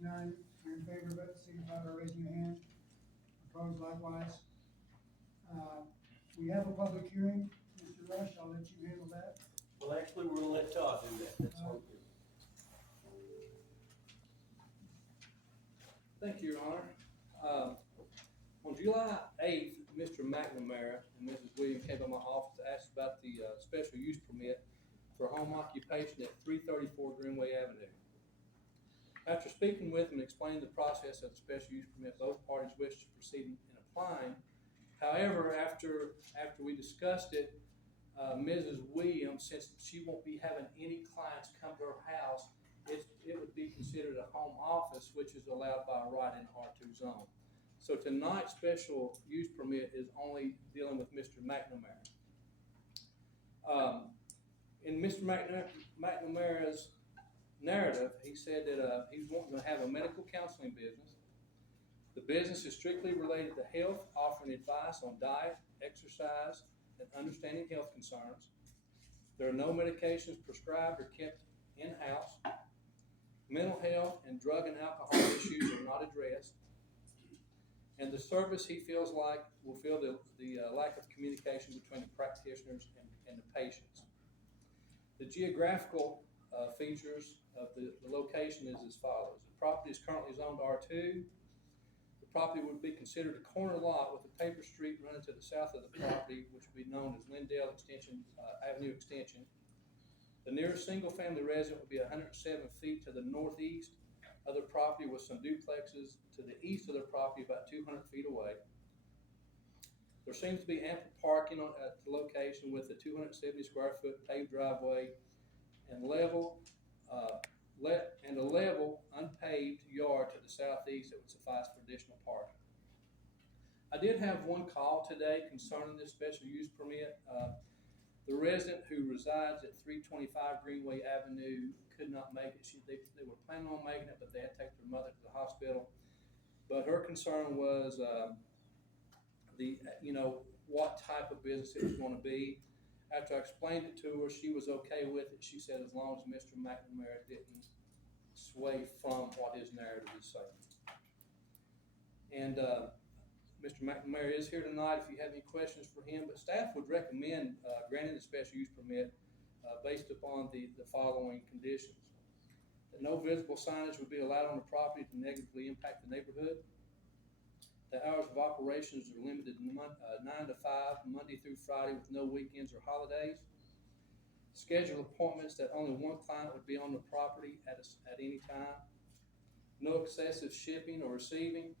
Seeing none, you're in favor of it, signify by raising your hand. Opposed likewise. We have a public hearing. Mr. Rush, I'll let you handle that. Well, actually, we're gonna let Todd do that, that's all. Thank you, Your Honor. On July 8th, Mr. McNamara and Mrs. Williams came to my office to ask about the special use permit for home occupation at 334 Greenway Avenue. After speaking with them and explaining the process of the special use permit, both parties wished to proceed in applying. However, after we discussed it, Mrs. Williams, since she won't be having any clients come to her house, it would be considered a home office, which is allowed by right in R2 zone. So tonight's special use permit is only dealing with Mr. McNamara. In Mr. McNamara's narrative, he said that he's wanting to have a medical counseling business. The business is strictly related to health, offering advice on diet, exercise, and understanding health concerns. There are no medications prescribed or kept in-house. Mental health and drug and alcohol issues are not addressed. And the service, he feels like, will fill the lack of communication between the practitioners and the patients. The geographical features of the location is as follows. The property is currently zoned R2. The property would be considered a corner lot with a paper street running to the south of the property, which would be known as Lindale Avenue Extension. The nearest single-family resident would be 107 feet to the northeast of the property, with some duplexes to the east of the property about 200 feet away. There seems to be ample parking at the location with a 270 square foot paved driveway and a level unpaved yard to the southeast that would suffice for additional parking. I did have one call today concerning this special use permit. The resident who resides at 325 Greenway Avenue could not make it. They were planning on making it, but they had to take their mother to the hospital. But her concern was what type of business it was going to be. After I explained it to her, she was okay with it. She said as long as Mr. McNamara didn't sway from what his narrative is saying. And Mr. McNamara is here tonight if you have any questions for him, but staff would recommend granting the special use permit based upon the following conditions. That no visible signage would be allowed on the property to negatively impact the neighborhood. The hours of operations are limited to 9 to 5, Monday through Friday, with no weekends or holidays. Schedule appointments that only one client would be on the property at any time. No excessive shipping or receiving.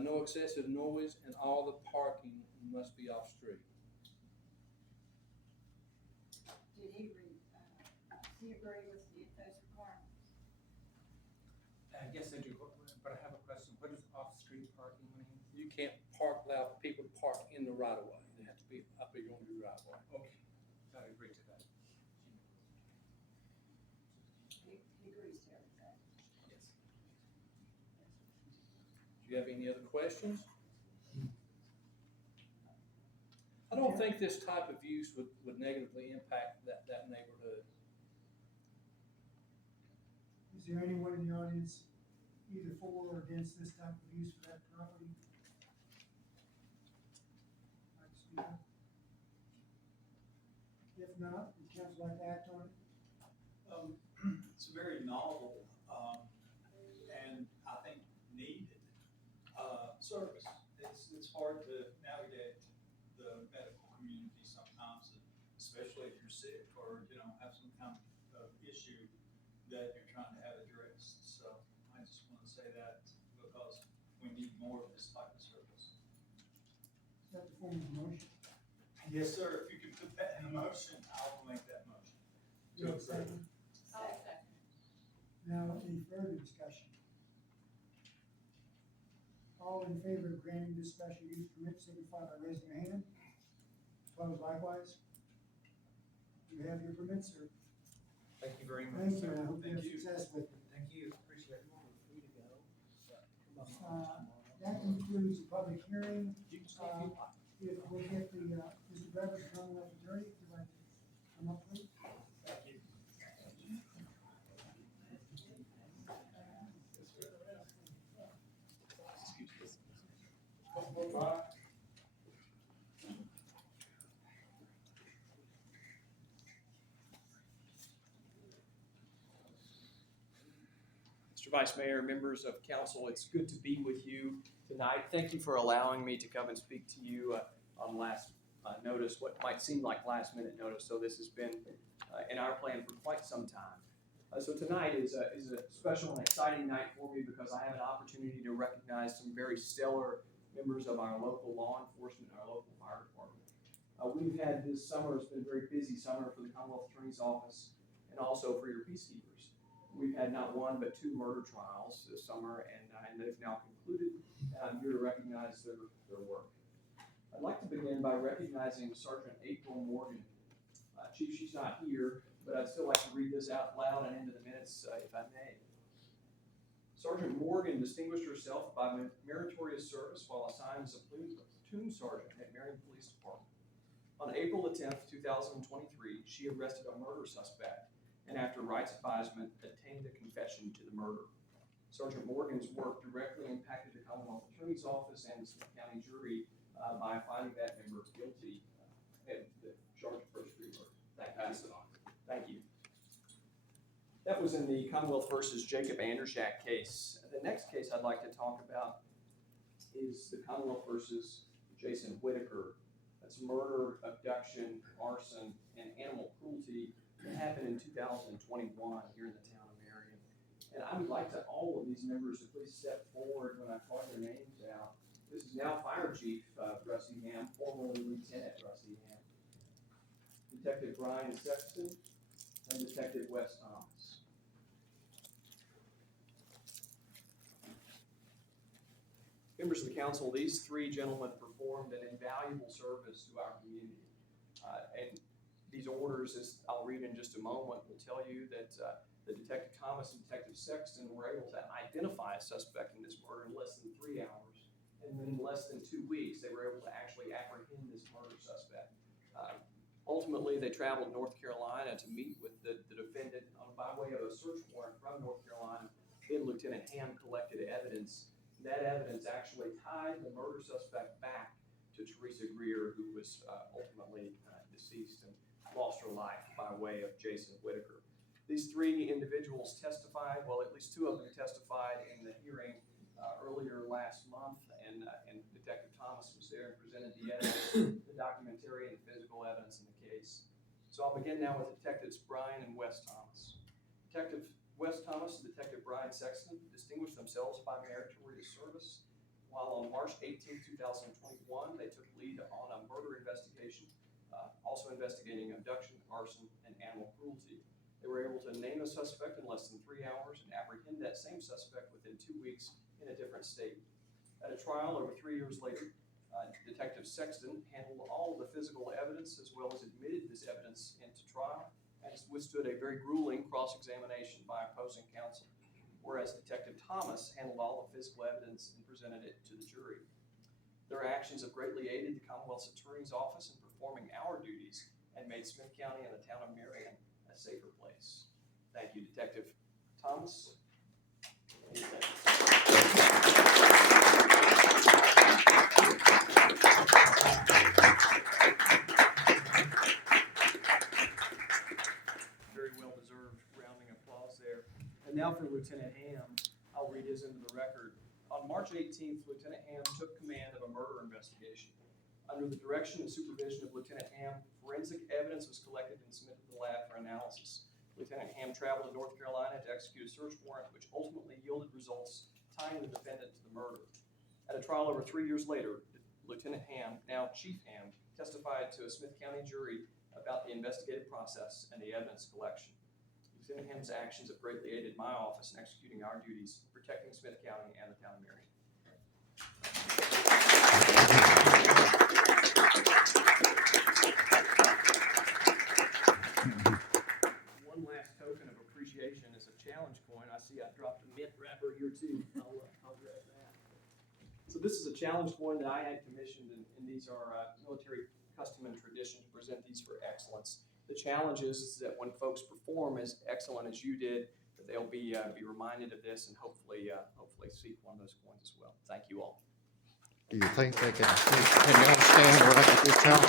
No excessive noise, and all the parking must be off street. Did he agree with those requirements? Yes, I do, but I have a question. What does off-street parking mean? You can't allow people to park in the right of way. They have to be up your own right of way. Okay, so I agree to that. He agrees to everything. Yes. Do you have any other questions? I don't think this type of use would negatively impact that neighborhood. Is there anyone in the audience either for or against this type of use for that property? Like to speak up? If not, would council like to act on it? It's very novel, and I think needed, service. It's hard to navigate the medical community sometimes, especially if you're sick or, have some kind of issue that you're trying to have addressed. So I just want to say that because we need more of this type of service. Is that the form of motion? Yes, sir. If you could put that in a motion, I will make that motion. Do you have a second? I'll second. Now, any further discussion? All in favor of granting this special use permit, signify by raising your hand. Opposed likewise. You have your permit, sir. Thank you very much, Thank you, sir. I hope you Thank have you. success with it. Thank you, appreciate it. That concludes the public hearing. You can stay if you like. If we'll get the, Mr. Beverly, Commonwealth Attorney, if you'd like to come up, please. Thank you. Vice Mayor, members of council, it's good to be with you tonight. Thank you for allowing me to come and speak to you on last notice, what might seem like last minute notice. So this has been in our plan for quite some time. So tonight is a special and exciting night for me because I have an opportunity to recognize some very stellar members of our local law enforcement, our local fire department. We've had this summer, it's been a very busy summer for the Commonwealth Attorney's Office and also for your peacekeepers. We've had not one but 2 murder trials this summer, and they've now concluded, and I'm here to recognize their work. I'd like to begin by recognizing Sergeant April Morgan. Chief, she's not here, but I'd still like to read this out loud and into the minutes if I may. Sergeant Morgan distinguished herself by meritorious service while assigned as a platoon sergeant at Marion Police Department. On April the 10th, 2023, she arrested a murder suspect and after rights advisement, obtained a confession to the murder. Sergeant Morgan's work directly impacted the Commonwealth Attorney's Office and the Smith County jury by finding that member guilty of the charge of first-degree murder. Thank you. That was in the Commonwealth versus Jacob Andershack case. The next case I'd like to talk about is the Commonwealth versus Jason Whitaker. That's murder, abduction, arson, and animal cruelty that happened in 2021 here in the town of Marion. And I would like to all of these members to please step forward when I call their names out. This is now Fire Chief Rusty Ham, formerly Lieutenant Rusty Ham, Detective Brian Sexton, and Detective Wes Thomas. Members of the council, these 3 gentlemen performed an invaluable service to our community. And these orders, as I'll read in just a moment, will tell you that the Detective Thomas and Detective Sexton were able to identify a suspect in this murder in less than 3 hours. And then in less than 2 weeks, they were able to actually apprehend this murder suspect. Ultimately, they traveled to North Carolina to meet with the defendant by way of a search warrant from North Carolina. Then Lieutenant Ham collected evidence. That evidence actually tied the murder suspect back to Teresa Greer, who was ultimately deceased and lost her life by way of Jason Whitaker. These 3 individuals testified, well, at least 2 of them testified in the hearing earlier last month, and Detective Thomas was there and presented the evidence, the documentary and physical evidence in the case. So I'll begin now with Detectives Brian and Wes Thomas. Detective Wes Thomas and Detective Brian Sexton distinguished themselves by meritorious service. While on March 18, 2021, they took lead on a murder investigation, also investigating abduction, arson, and animal cruelty. They were able to name a suspect in less than 3 hours and apprehend that same suspect within 2 weeks in a different state. At a trial over 3 years later, Detective Sexton handled all of the physical evidence as well as admitted this evidence into trial and withstood a very grueling cross-examination by opposing counsel, whereas Detective Thomas handled all the physical evidence and presented it to the jury. Their actions have greatly aided the Commonwealth's Attorney's Office in performing our duties and made Smith County and the town of Marion a safer place. Thank you, Detective Thomas. Very well-deserved rounding applause there. And now for Lieutenant Ham, I'll read his into the record. On March 18th, Lieutenant Ham took command of a murder investigation. Under the direction and supervision of Lieutenant Ham, forensic evidence was collected and submitted to the lab for analysis. Lieutenant Ham traveled to North Carolina to execute a search warrant, which ultimately yielded results tying the defendant to the murder. At a trial over 3 years later, Lieutenant Ham, now Chief Ham, testified to a Smith County jury about the investigative process and the evidence collection. Lieutenant Ham's actions have greatly aided my office in executing our duties, protecting Smith County and the town of Marion. One last token of appreciation is a challenge coin. I see I dropped a mint wrapper here too. I'll grab that. So this is a challenge coin that I had commissioned, and these are military custom and tradition to present these for excellence. The challenge is that when folks perform as excellent as you did, that they'll be reminded of this and hopefully seek one of those coins as well. Thank you all. Do you think they can y'all stand or I can get y'all?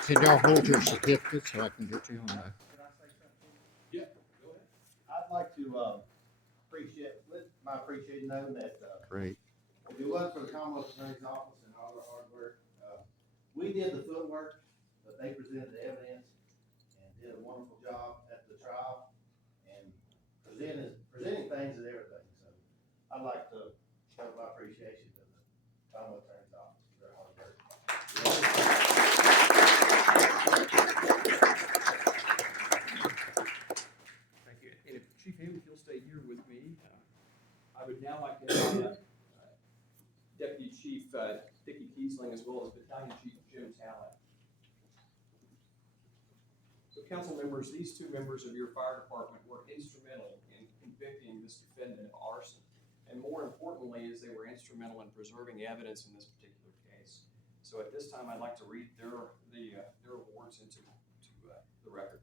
Can y'all hold your certificate so I can get you on that? Can I say something? Yeah, go ahead. I'd like to appreciate knowing that, Great. if it wasn't for the Commonwealth Attorney's Office and all their hard work, we did the footwork, but they presented the evidence and did a wonderful job at the trial and presenting things and everything. So I'd like to show my appreciation to the Commonwealth Attorney's Office for their hard work. Thank you. And if Chief Haley, if you'll stay here with me, I would now like to invite Deputy Chief Dickie Kiesling as well as Battalion Chief Jim Talley. So council members, these two members of your fire department were instrumental in convicting this defendant of arson. And more importantly, is they were instrumental in preserving evidence in this particular case. So at this time, I'd like to read their awards into the record.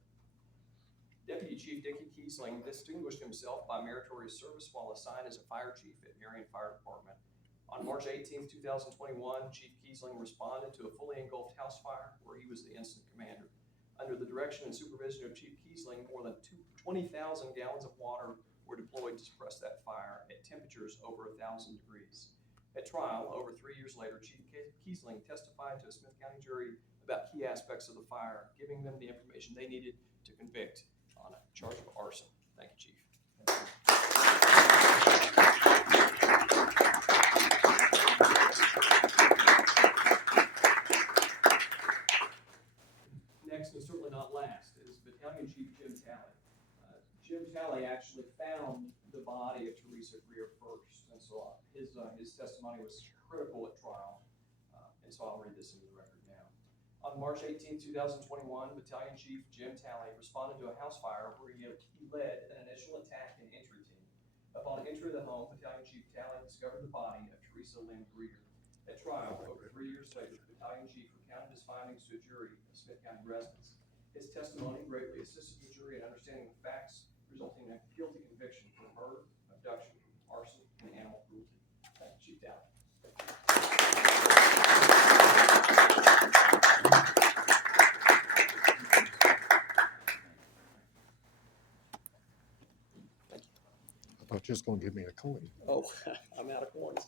Deputy Chief Dickie Kiesling distinguished himself by meritorious service while assigned as a fire chief at Marion Fire Department. On March 18th, 2021, Chief Kiesling responded to a fully engulfed house fire where he was the incident commander. Under the direction and supervision of Chief Kiesling, more than 20,000 gallons of water were deployed to suppress that fire at temperatures over 1,000 degrees. At trial, over 3 years later, Chief Kiesling testified to a Smith County jury about key aspects of the fire, giving them the information they needed to convict on a charge of arson. Thank you, Chief. Next, and certainly not last, is Battalion Chief Jim Talley. Jim Talley actually found the body of Teresa Greer first, and so his testimony was critical at trial, and so I'll read this into the record now. On March 18, 2021, Battalion Chief Jim Talley responded to a house fire where he led an initial attack and entry team. Upon entry of the home, Battalion Chief Talley discovered the body of Teresa Lynn Greer. At trial, over 3 years later, the Battalion Chief recounted his findings to a jury of Smith County residents. His testimony greatly assisted the jury in understanding the facts, resulting in a guilty conviction for murder, abduction, arson, and animal cruelty. Thank you, Chief Talley. I thought you was gonna give me a coin. Oh, I'm out of coins.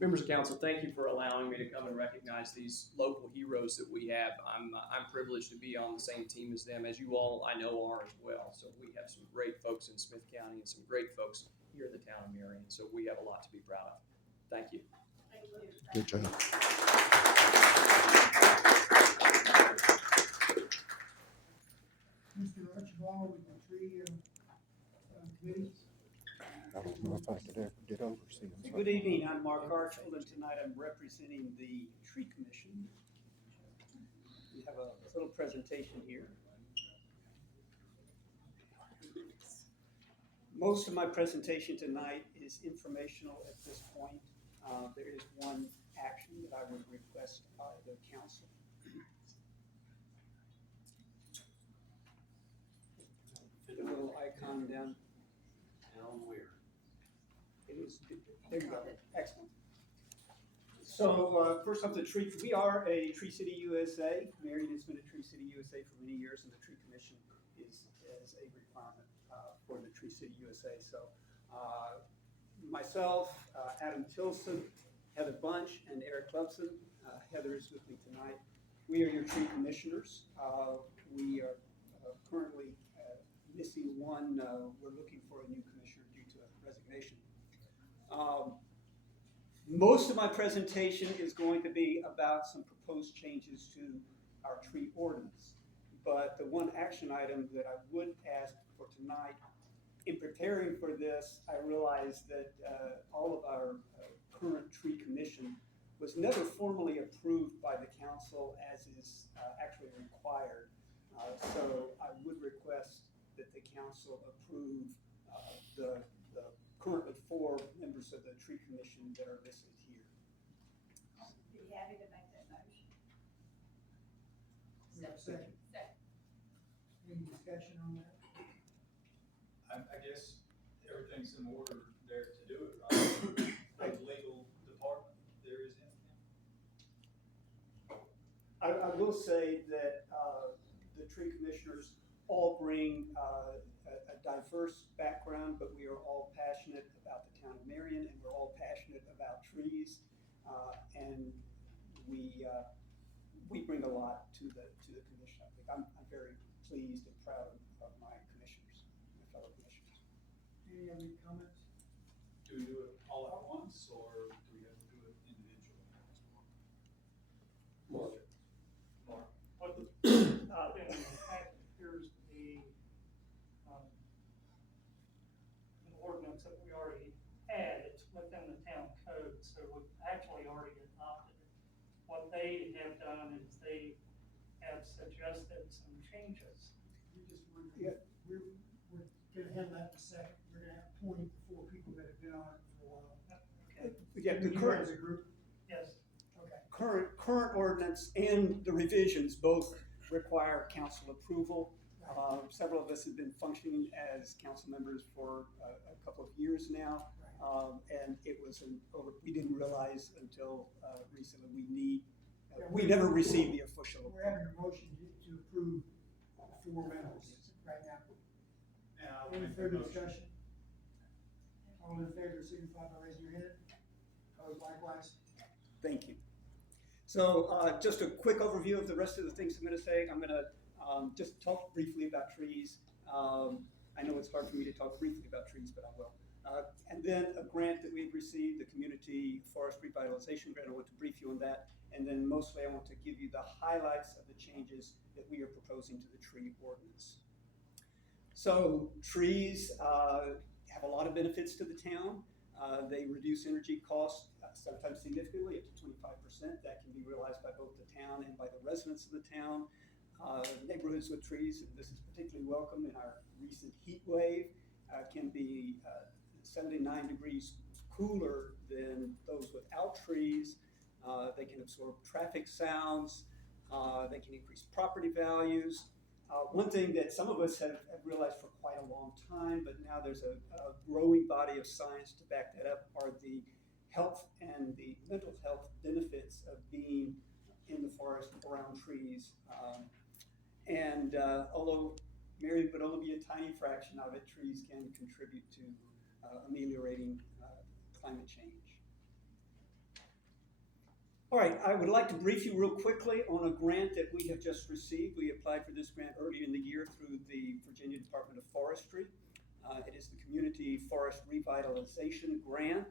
Members of council, thank you for allowing me to come and recognize these local heroes that we have. I'm privileged to be on the same team as them, as you all I know are as well. So we have some great folks in Smith County and some great folks here in the town of Marion. So we have a lot to be proud of. Thank you. Good job. Mr. Archibald with the tree, committee. I don't know if I could ever get over seeing something. Good evening, I'm Mark Archibald, and tonight I'm representing the Tree Commission. We have a little presentation here. Most of my presentation tonight is informational at this point. There is one action that I would request by the council. The little icon down. It is, there you go, excellent. So first up, we are a Tree City USA. Marion has been a Tree City USA for many years, and the Tree Commission is a requirement for the Tree City USA. So myself, Adam Tilson, Heather Bunch, and Eric Clemson. Heather is with me tonight. We are your Tree Commissioners. We are currently missing one. We're looking for a new commissioner due to a resignation. Most of my presentation is going to be about some proposed changes to our tree ordinance. But the one action item that I would ask for tonight, in preparing for this, I realized that all of our current tree commission was never formally approved by the council as is actually required. So I would request that the council approve the currently 4 members of the tree commission that are listed here. Be happy to make that motion. We have a second. Any discussion on that? I guess everything's in order there to do it, right? For the legal department, there is anything? I will say that the tree commissioners all bring a diverse background, but we are all passionate about the town of Marion, and we're all passionate about trees. And we bring a lot to the commission. I think I'm very pleased and proud of my commissioners, my fellow commissioners. Any other comments? Do we do it all at once, or do we have to do it individually? Mark. What in the packet appears to be, an ordinance that we already had, it's within the town code, so we've actually already adopted it. What they have done is they have suggested some changes. We just were, Yeah. we're gonna handle that in a second. We're gonna have 24 people that have been on it for a while. Okay, Yeah, the You current, as a group? yes, Okay. current ordinance and the revisions both require council approval. Several of us have been functioning as council members for a couple of years now. And it was we didn't realize until recently we never received the official. We're having a motion to approve 4 memos right now. And I'll Any make the further motion. discussion? All in favor, signify by raising your hand. Opposed likewise. Thank you. So just a quick overview of the rest of the things I'm going to say. I'm going to just talk briefly about trees. I know it's hard for me to talk briefly about trees, but I will. And then a grant that we've received, the Community Forest Revitalization Grant. I want to brief you on that. And then mostly I want to give you the highlights of the changes that we are proposing to the tree ordinance. So trees have a lot of benefits to the town. They reduce energy costs, sometimes significantly, up to 25%. That can be realized by both the town and by the residents of the town. Neighborhoods with trees, and this is particularly welcome in our recent heat wave, can be 79 degrees cooler than those without trees. They can absorb traffic sounds. They can increase property values. One thing that some of us have realized for quite a long time, but now there's a growing body of science to back that up, are the health and the mental health benefits of being in the forest around trees. Although Marion would only be a tiny fraction of it, trees can contribute to ameliorating climate change. All right, I would like to brief you real quickly on a grant that we have just received. We applied for this grant earlier in the year through the Virginia Department of Forestry. It is the Community Forest Revitalization Grant.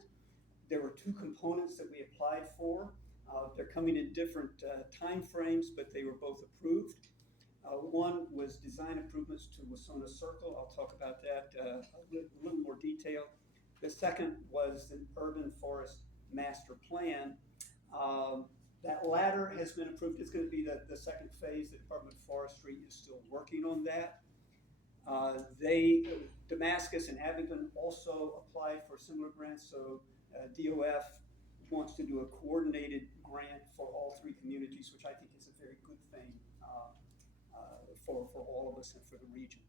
There were 2 components that we applied for. They're coming in different time frames, but they were both approved. One was design improvements to Wasona Circle. I'll talk about that a little more detail. The second was an urban forest master plan. That latter has been approved. It's going to be the second phase. The Department of Forestry is still working on that. Damascus and Abington also applied for similar grants, so DOF wants to do a coordinated grant for all 3 communities, which I think is a very good thing for all of us and for the region.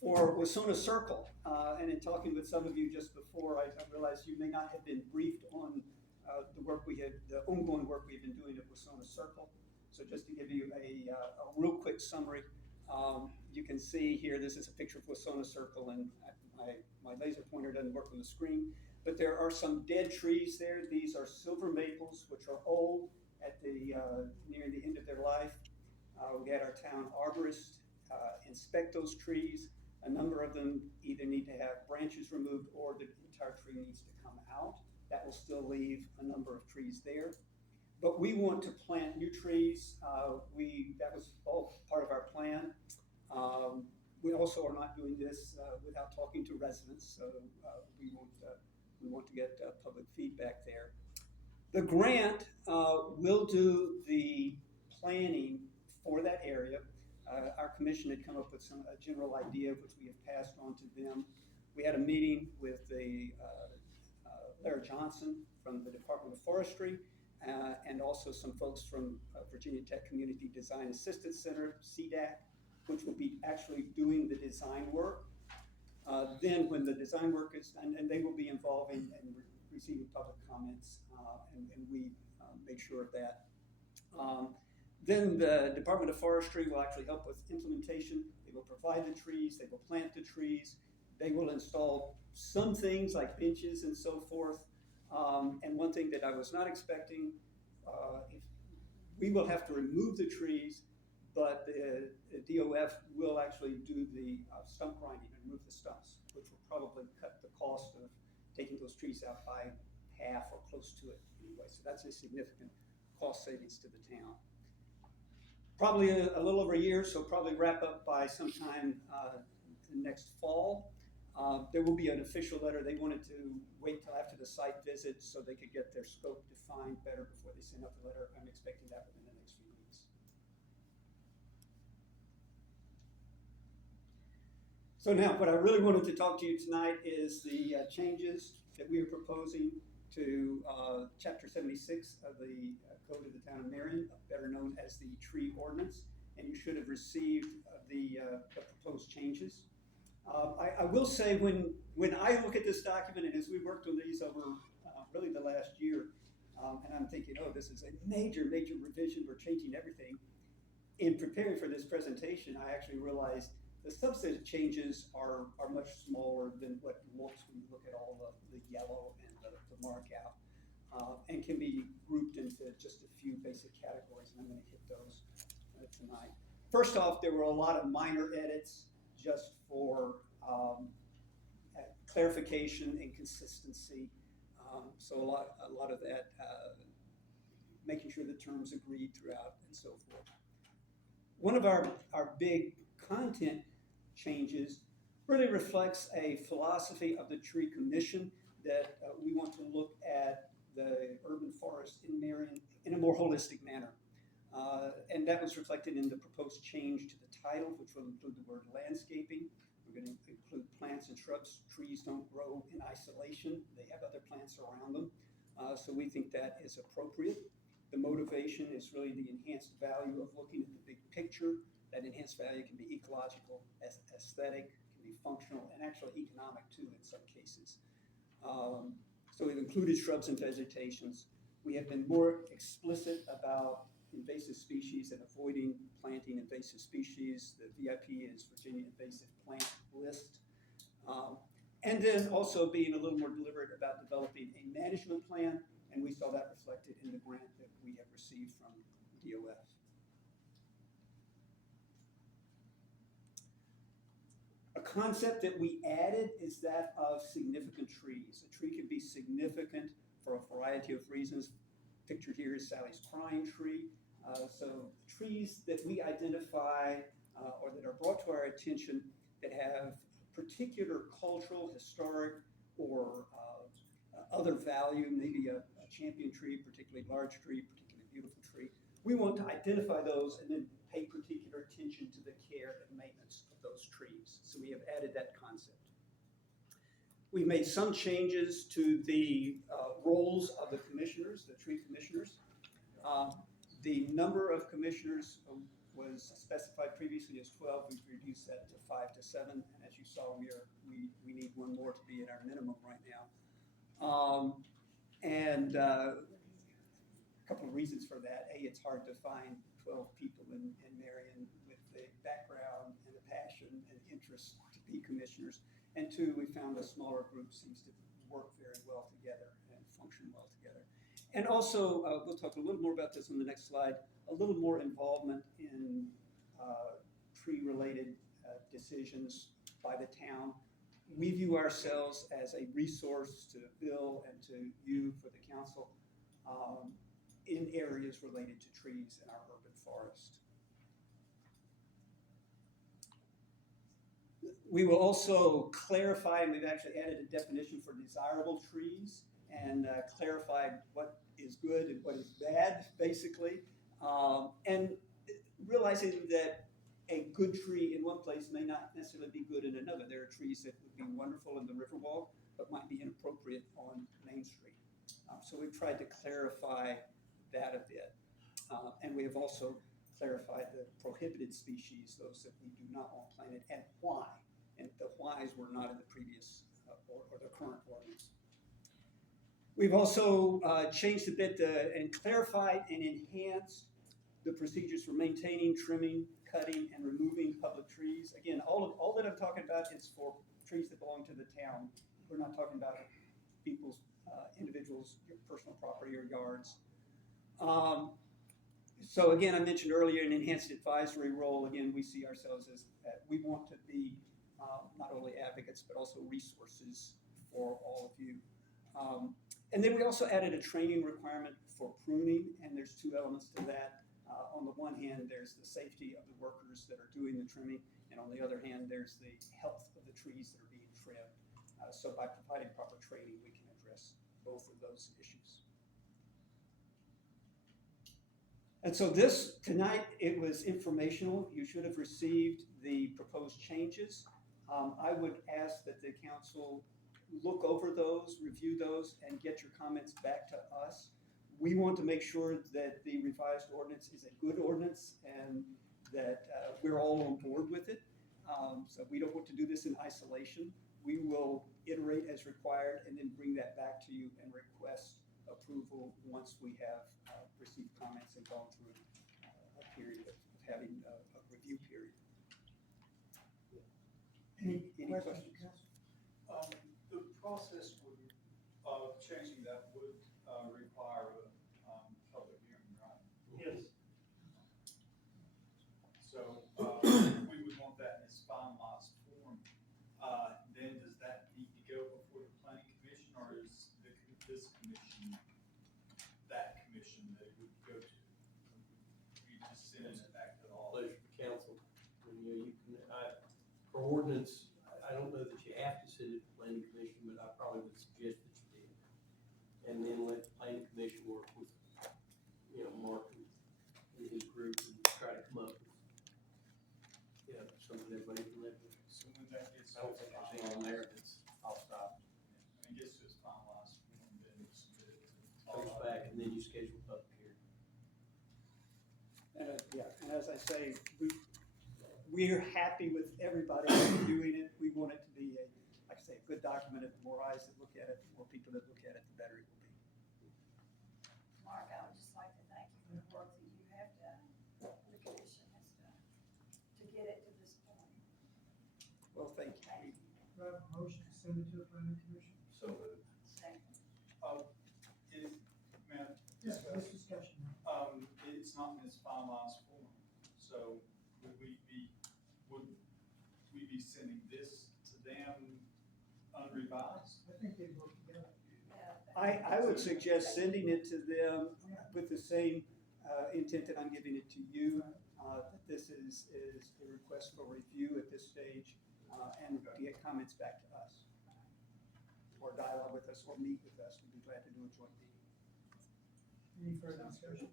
For Wasona Circle, and in talking with some of you just before, I realized you may not have been briefed on the ongoing work we've been doing at Wasona Circle. So just to give you a real quick summary, you can see here, this is a picture of Wasona Circle, and my laser pointer doesn't work on the screen, but there are some dead trees there. These are silver maples, which are old at near the end of their life. We had our town arborist inspect those trees. A number of them either need to have branches removed or the entire tree needs to come out. That will still leave a number of trees there. But we want to plant new trees. That was all part of our plan. We also are not doing this without talking to residents, so we want to get public feedback there. The grant will do the planning for that area. Our commission had come up with a general idea, which we have passed on to them. We had a meeting with Larry Johnson from the Department of Forestry, and also some folks from Virginia Tech Community Design Assistance Center, CDAC, which will be actually doing the design work. Then when the design work is, and they will be involving and receiving public comments, and we make sure of that. Then the Department of Forestry will actually help with implementation. They will provide the trees, they will plant the trees, they will install some things like benches and so forth. And one thing that I was not expecting, we will have to remove the trees, but the DOF will actually do the stump grinding and remove the stumps, which will probably cut the cost of taking those trees out by half or close to it anyway. So that's a significant cost savings to the town. Probably a little over a year, so probably wrap up by sometime next fall. There will be an official letter. They wanted to wait till after the site visit so they could get their scope defined better before they send out the letter. I'm expecting that within the next few weeks. So now, what I really wanted to talk to you tonight is the changes that we are proposing to Chapter 76 of the Code of the Town of Marion, better known as the Tree Ordinance, and you should have received the proposed changes. I will say when I look at this document, and as we worked on these over really the last year, and I'm thinking, oh, this is a major, major revision, we're changing everything. In preparing for this presentation, I actually realized the substantive changes are much smaller than what looks when you look at all the yellow and the mark out, and can be grouped into just a few basic categories, and I'm going to hit those tonight. First off, there were a lot of minor edits just for clarification and consistency. So a lot of that, making sure the terms agreed throughout and so forth. One of our big content changes really reflects a philosophy of the Tree Commission that we want to look at the urban forest in Marion in a more holistic manner. And that was reflected in the proposed change to the title, which will include the word landscaping. We're going to include plants and shrubs. Trees don't grow in isolation. They have other plants around them. So we think that is appropriate. The motivation is really the enhanced value of looking at the big picture. That enhanced value can be ecological, aesthetic, can be functional, and actually economic too in some cases. So we've included shrubs and vegetations. We have been more explicit about invasive species and avoiding planting invasive species. The VIP is Virginia Invasive Plant List. And then also being a little more deliberate about developing a management plan, and we saw that reflected in the grant that we have received from DOF. A concept that we added is that of significant trees. A tree can be significant for a variety of reasons. Pictured here is Sally's crying tree. So trees that we identify or that are brought to our attention that have particular cultural, historic, or other value, maybe a champion tree, particularly large tree, particularly beautiful tree. We want to identify those and then pay particular attention to the care and maintenance of those trees. So we have added that concept. We made some changes to the roles of the commissioners, the tree commissioners. The number of commissioners was specified previously as 12. We've reduced that to 5 to 7. And as you saw, we need one more to be at our minimum right now. A couple of reasons for that. A, it's hard to find 12 people in Marion with the background and the passion and interest to be commissioners. And two, we found a smaller group seems to work very well together and function well together. And also, we'll talk a little more about this on the next slide, a little more involvement in tree-related decisions by the town. We view ourselves as a resource to Bill and to you for the council in areas related to trees in our urban forest. We will also clarify, and we've actually added a definition for desirable trees and clarified what is good and what is bad, basically. And realizing that a good tree in one place may not necessarily be good in another. There are trees that would be wonderful in the Riverwalk, but might be inappropriate on Main Street. So we've tried to clarify that a bit. And we have also clarified the prohibited species, those that we do not want planted, and why. And the whys were not in the previous or the current ordinance. We've also changed a bit and clarified and enhanced the procedures for maintaining, trimming, cutting, and removing public trees. Again, all that I'm talking about is for trees that belong to the town. We're not talking about people's, individuals' personal property or yards. So again, I mentioned earlier an enhanced advisory role. Again, we see ourselves as, we want to be not only advocates, but also resources for all of you. And then we also added a training requirement for pruning, and there's two elements to that. On the one hand, there's the safety of the workers that are doing the trimming, and on the other hand, there's the health of the trees that are being trimmed. So by providing proper training, we can address both of those issues. And so this, tonight, it was informational. You should have received the proposed changes. I would ask that the council look over those, review those, and get your comments back to us. We want to make sure that the revised ordinance is a good ordinance and that we're all on board with it. So we don't want to do this in isolation. We will iterate as required and then bring that back to you and request approval once we have received comments and gone through a period of having a review period. Any questions? The process would, changing that would require a public hearing, right? Yes. So we would want that in its finalized form. Then does that need to go before the planning commission, or is this commission that commission that it would go to? We just send it back to all. Pleasure to council. And, you can, for ordinance, I don't know that you have to send it to planning commission, but I probably would suggest that you did. And then let the planning commission work with, Mark and his group and try to come up with, something everybody can live with. So when that gets. I don't think there's anything on there that's, I'll stop. When it gets to its finalized form, then it's submitted to. Comes back and then you schedule a public hearing. Yeah, and as I say, we're happy with everybody doing it. We want it to be like I say, a good document. The more eyes that look at it, the more people that look at it, the better it will be. Mark, I would just like to thank you for the work that you have done, the commission has done, to get it to this point. Well, thank you. Thank you. Do I have a motion to send it to the planning commission? So, Second. Matt? Yes, this discussion. It's not in its finalized form, so would we be sending this to them unrevised? I think they work together. I would suggest sending it to them with the same intent that I'm giving it to you. That this is a request for review at this stage and get comments back to us. Or dialogue with us or meet with us. We'd be glad to do a joint meeting. Any further discussion?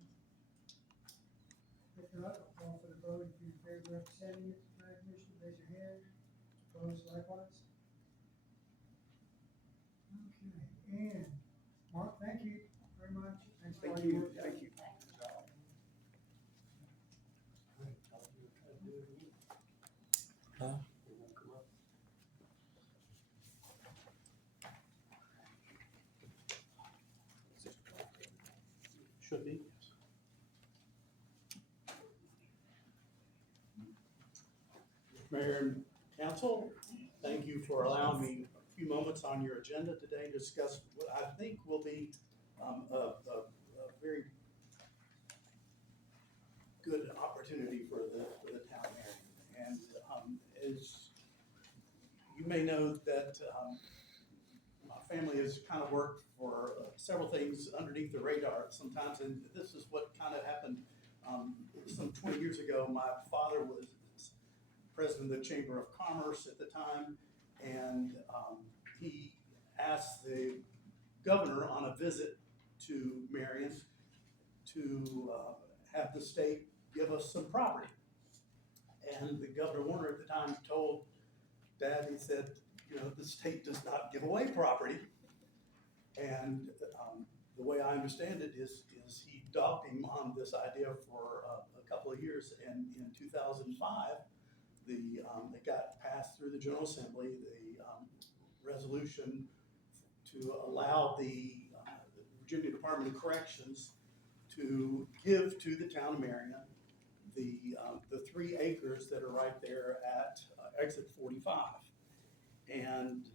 If not, I'll call for the vote. If you're in favor of sending it to the planning commission, raise your hand. Opposed likewise? Okay, and Mark, thank you very much. Thanks for all Thank your you, work. thank you. It won't come up. Should be. Mayor and council, thank you for allowing me a few moments on your agenda today to discuss what I think will be a very good opportunity for the town area. And as you may know that my family has kind of worked for several things underneath the radar sometimes, and this is what kind of happened some 20 years ago. My father was president of the Chamber of Commerce at the time, and he asked the governor on a visit to Marion to have the state give us some property. And the Governor Warner at the time told Dad, he said, the state does not give away property. And the way I understand it is he dogged him on this idea for a couple of years. And in 2005, it got passed through the General Assembly, the resolution to allow the Virginia Department of Corrections to to give to the town of Marion the 3 acres that are right there at exit 45. And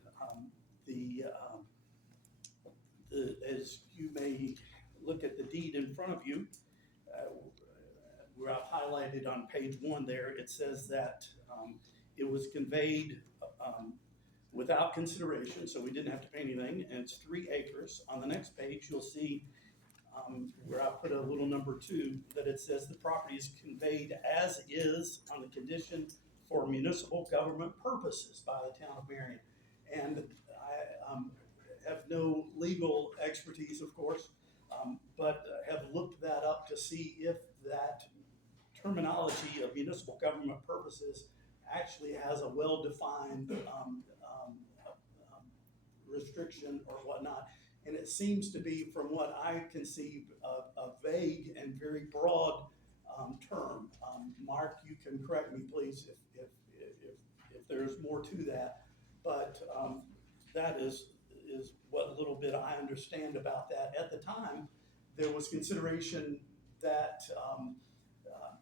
as you may look at the deed in front of you, where I've highlighted on page 1 there, it says that it was conveyed without consideration, so we didn't have to pay anything, and it's 3 acres. On the next page, you'll see where I put a little number 2, that it says the property is conveyed as is on the condition for municipal government purposes by the town of Marion. And I have no legal expertise, of course, but have looked that up to see if that terminology of municipal government purposes actually has a well-defined restriction or whatnot. And it seems to be, from what I conceive, a vague and very broad term. Mark, you can correct me, please, if there's more to that. But that is what little bit I understand about that. At the time, there was consideration that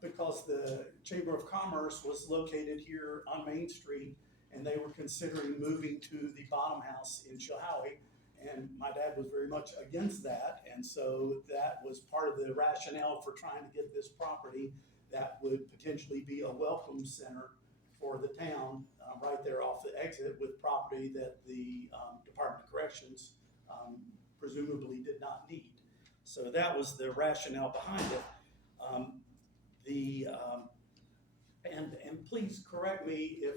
because the Chamber of Commerce was located here on Main Street, and they were considering moving to the Bottom House in Chilhowie, and my dad was very much against that, and so that was part of the rationale for trying to get this property that would potentially be a welcome center for the town, right there off the exit, with property that the Department of Corrections presumably did not need. So that was the rationale behind it. And please correct me if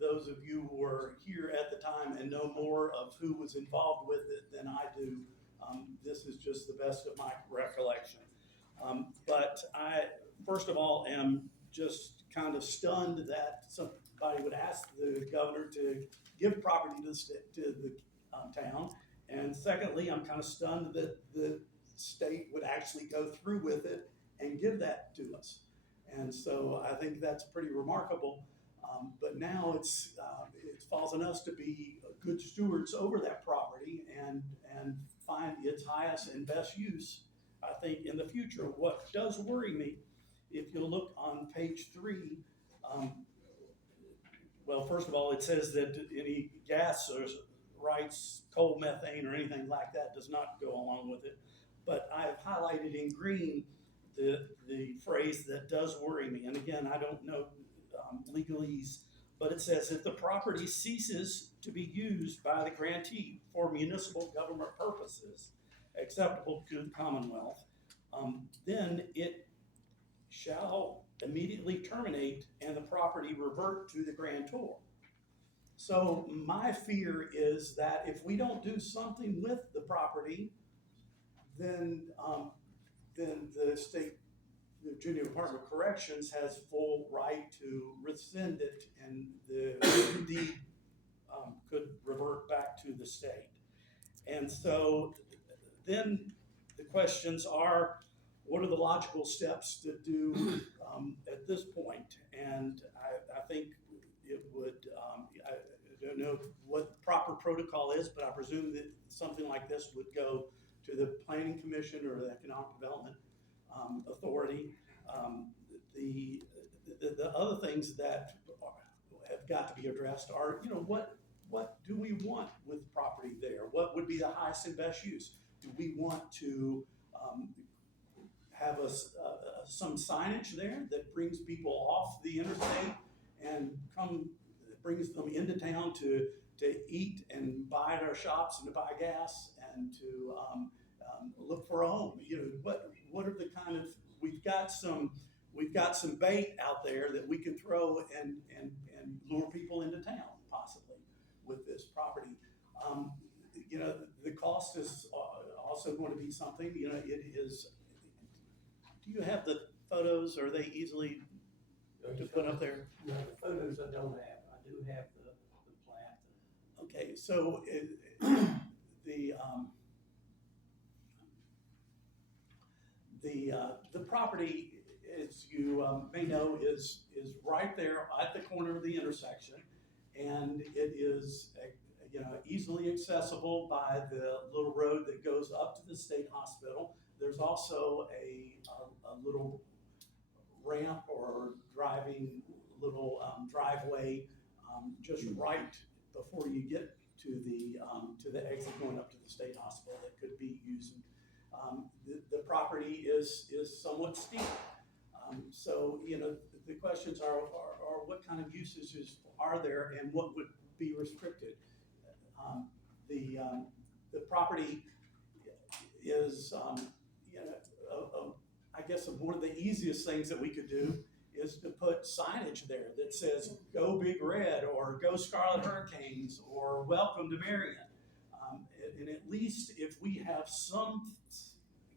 those of you who were here at the time and know more of who was involved with it than I do. This is just the best of my recollection. But I, first of all, am just kind of stunned that somebody would ask the governor to give property to the town. And secondly, I'm kind of stunned that the state would actually go through with it and give that to us. And so I think that's pretty remarkable. But now it falls on us to be good stewards over that property and find its highest and best use, I think, in the future. What does worry me, if you look on page 3, well, first of all, it says that any gas or rights, coal methane or anything like that does not go along with it. But I've highlighted in green the phrase that does worry me. And again, I don't know legalese, but it says if the property ceases to be used by the grantee for municipal government purposes acceptable to the Commonwealth, then it shall immediately terminate and the property revert to the grantor. So my fear is that if we don't do something with the property, then the state, the Virginia Department of Corrections has full right to rescind it, and the deed could revert back to the state. And so then the questions are, what are the logical steps to do at this point? And I think it would, I don't know what the proper protocol is, but I presume that something like this would go to the Planning Commission or the Economic Development Authority. The other things that have got to be addressed are, what do we want with property there? What would be the highest and best use? Do we want to have some signage there that brings people off the interstate and brings them into town to eat and buy at our shops and to buy gas and to look for a home? What are the kind of, we've got some bait out there that we can throw and lure people into town possibly with this property. The cost is also going to be something. It is. Do you have the photos? Are they easily to put up there? No, the photos I don't have. I do have the plat. Okay, so the property, as you may know, is right there at the corner of the intersection, and it is easily accessible by the little road that goes up to the state hospital. there's also a little ramp or driving little driveway just right before you get to the exit going up to the state hospital that could be used. The property is somewhat steep. So, you know, the questions are what kind of usages are there and what would be restricted? The property is, you know, I guess one of the easiest things that we could do is to put signage there that says, "Go Big Red," or "Go Scarlet Hurricanes," or "Welcome to Marion." And at least if we have some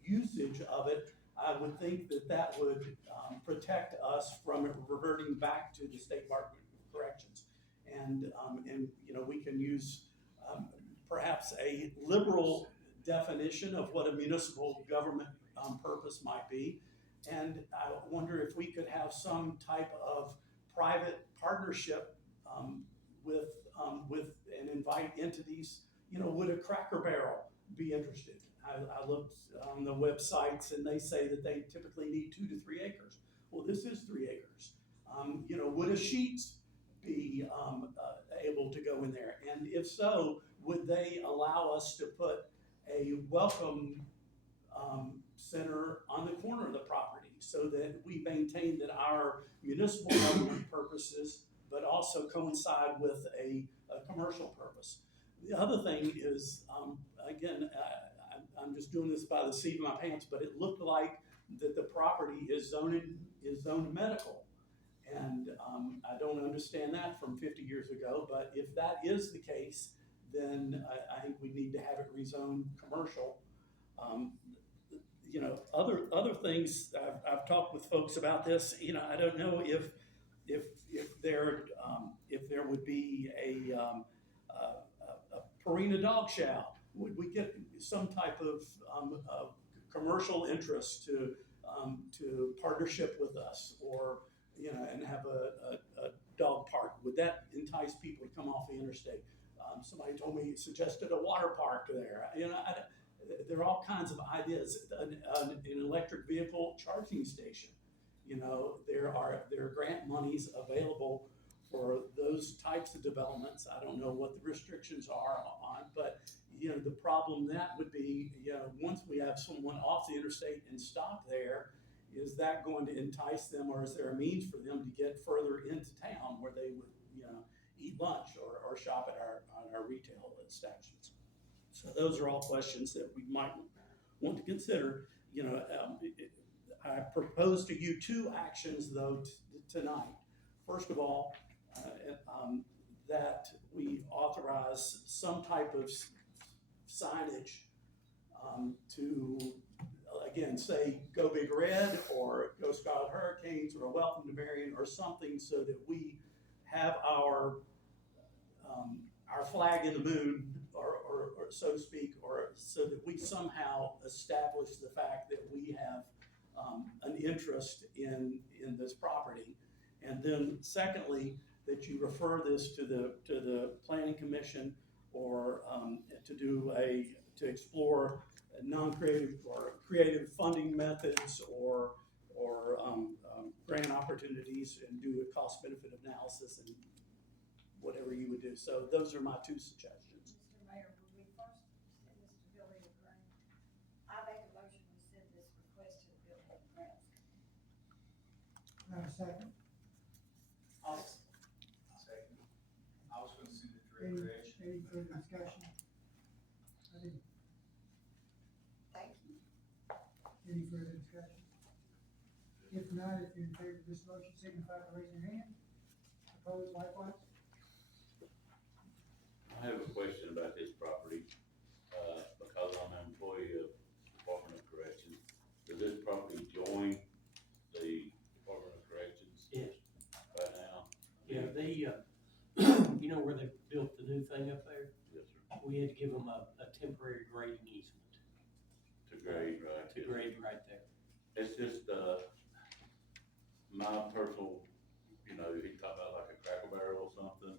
usage of it, I would think that that would protect us from it reverting back to the State Department of Corrections. And you know, we can use perhaps a liberal definition of what a municipal government purpose might be. And I wonder if we could have some type of private partnership with and invite entities. You know, would a Cracker Barrel be interested? I looked on the websites and they say that they typically need 2 to 3 acres. Well, this is 3 acres. You know, would a Sheetz be able to go in there? And if so, would they allow us to put a welcome center on the corner of the property so that we maintain that our municipal government purposes, but also coincide with a commercial purpose? The other thing is, again, I'm just doing this by the seat of my pants, but it looked like that the property is zoned medical. And I don't understand that from 50 years ago, but if that is the case, then I think we need to have it rezoned commercial. You know, other things, I've talked with folks about this. You know, I don't know if there would be a Purina dog chow. Would we get some type of commercial interest to partnership with us, or you know, and have a dog park? Would that entice people to come off the interstate? Somebody told me, suggested a water park there. You know, there are all kinds of ideas. An electric vehicle charging station. You know, there are grant monies available for those types of developments. I don't know what the restrictions are on, but you know, the problem that would be, you know, once we have someone off the interstate and stop there, is that going to entice them, or is there a means for them to get further into town where they would, you know, eat lunch or shop at our retail establishments? So those are all questions that we might want to consider. You know, I propose to you 2 actions though tonight. First of all, that we authorize some type of signage to, again, say "Go Big Red" or "Go Scarlet Hurricanes" or "Welcome to Marion" or something, so that we have our flag in the moon, or so to speak, or so that we somehow establish the fact that we have an interest in this property. And then secondly, that you refer this to the planning commission, or to explore non-creative or creative funding methods, or grant opportunities, and do a cost benefit analysis and whatever you would do. So those are my 2 suggestions. Mr. Mayor, would we first send this to Billy and Grant? I make a motion to send this request to Billy and Grant. Second. I'll second. I was gonna send it to recreation. Any further discussion? Thank you. Any further discussion? If not, if you're in favor of this motion, signify by raising your hand. Opposed likewise? I have a question about this property, because I'm an employee of Department of Corrections. Does this property join the Department of Corrections? Yes. Right now? Yeah, they, you know where they built the new thing up there? Yes, sir. We had to give them a temporary grading easement To grade, right? to grade right there. It's just, my personal, you know, he talked about like a Cracker Barrel or something,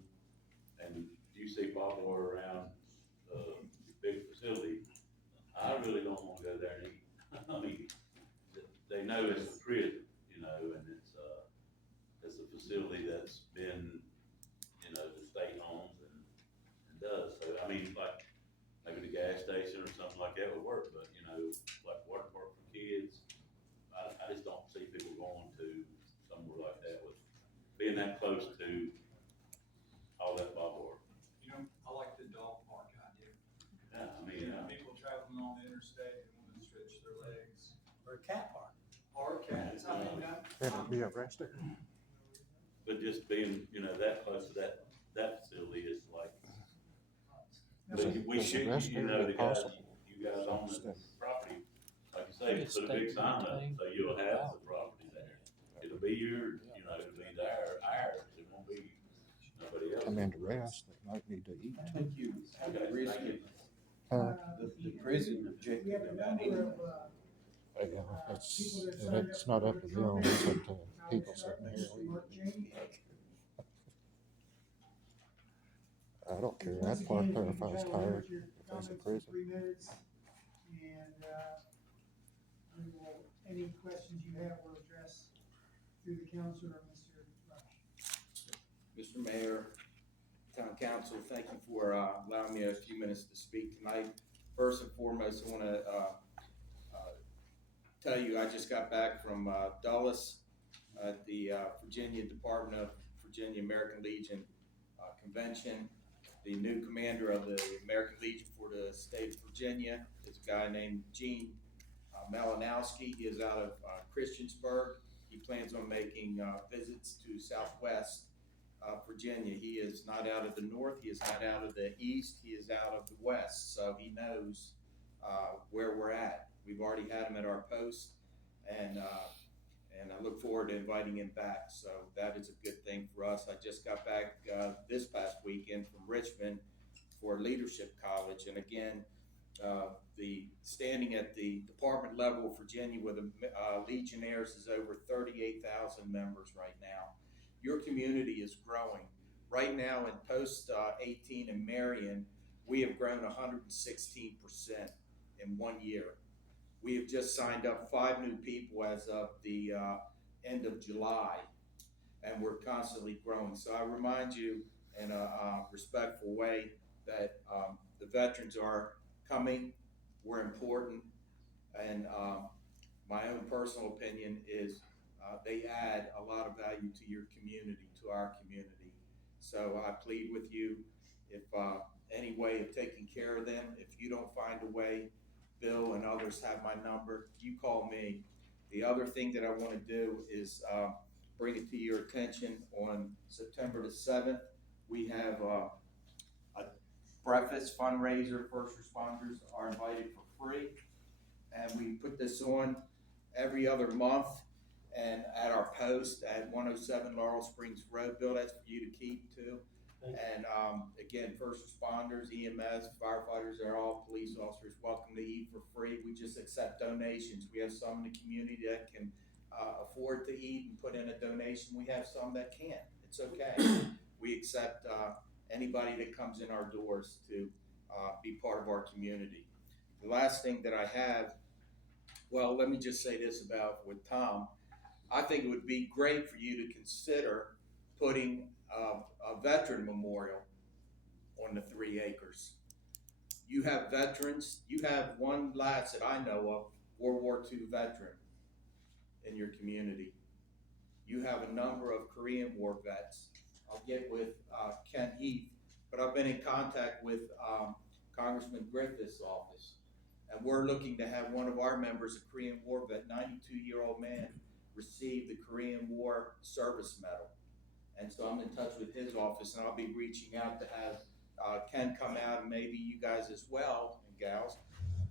and you see barbed wire around, the big facility. I really don't wanna go there and eat. I know, it's a prison, you know, and it's a facility that's been, you know, the state owns and does. So, I mean, like, maybe the gas station or something like that would work, but, you know, like water park for kids, I just don't see people going to somewhere like that with being that close to all that barbed wire. You know, I like the dog park idea. Yeah, I mean, People traveling on the interstate, they want to stretch their legs. Or a cat park. Or cats, I mean, Can it be arrested? but just being, you know, that close to that facility is like, we should, you know, the guys, you guys own the property, like you say, put a big sign up, so you'll have the property there. It'll be yours, you know, it'll be ours, it won't be nobody else. Come in to rest, they might need to eat. I think you have a reason. The prison We objective have a about number it. of, It's not up to them, it's up to people sitting here. Mark Cheney. I don't care, I'd park there if I was tired, if it's a prison. 3 minutes, and, we will, any questions you have will address through the counselor or Mr. Rush. Mr. Mayor, Town Council, thank you for allowing me a few minutes to speak tonight. First and foremost, I want to tell you, I just got back from Dulles at the Virginia Department of Virginia American Legion Convention. The new commander of the American Legion for the state of Virginia is a guy named Gene Malinowski. He is out of Christiansburg. He plans on making visits to Southwest Virginia. He is not out of the north, he is not out of the east, he is out of the west, so he knows where we're at. We've already had him at our post, and I look forward to inviting him back, so that is a good thing for us. I just got back this past weekend from Richmond for Leadership College, and again, the standing at the department level of Virginia with the Legionnaires is over 38,000 members right now. Your community is growing. Right now in Post 18 in Marion, we have grown 116% in 1 year. We have just signed up 5 new people as of the end of July, and we're constantly growing. So I remind you in a respectful way that the veterans are coming, we're important, and my own personal opinion is they add a lot of value to your community, to our community. So I plead with you, if any way of taking care of them, if you don't find a way, Bill and others have my number, you call me. The other thing that I want to do is bring it to your attention on September the 7th. We have a breakfast fundraiser. First responders are invited for free. And we put this on every other month and at our post at 107 Laurel Springs Road. Bill, that's for you to keep too. And again, first responders, EMS, firefighters, they're all police officers welcome to eat for free. We just accept donations. We have some in the community that can afford to eat and put in a donation. We have some that can't. It's okay. We accept anybody that comes in our doors to be part of our community. The last thing that I have, well, let me just say this about with Tom. I think it would be great for you to consider putting a veteran memorial on the 3 acres. You have veterans, you have one last that I know of, World War II veteran in your community. You have a number of Korean War vets. I'll get with Ken Heath, but I've been in contact with Congressman Griffith's office, and we're looking to have one of our members, a Korean War vet, 92-year-old man, receive the Korean War Service Medal. And so I'm in touch with his office, and I'll be reaching out to have Ken come out, and maybe you guys as well, and gals,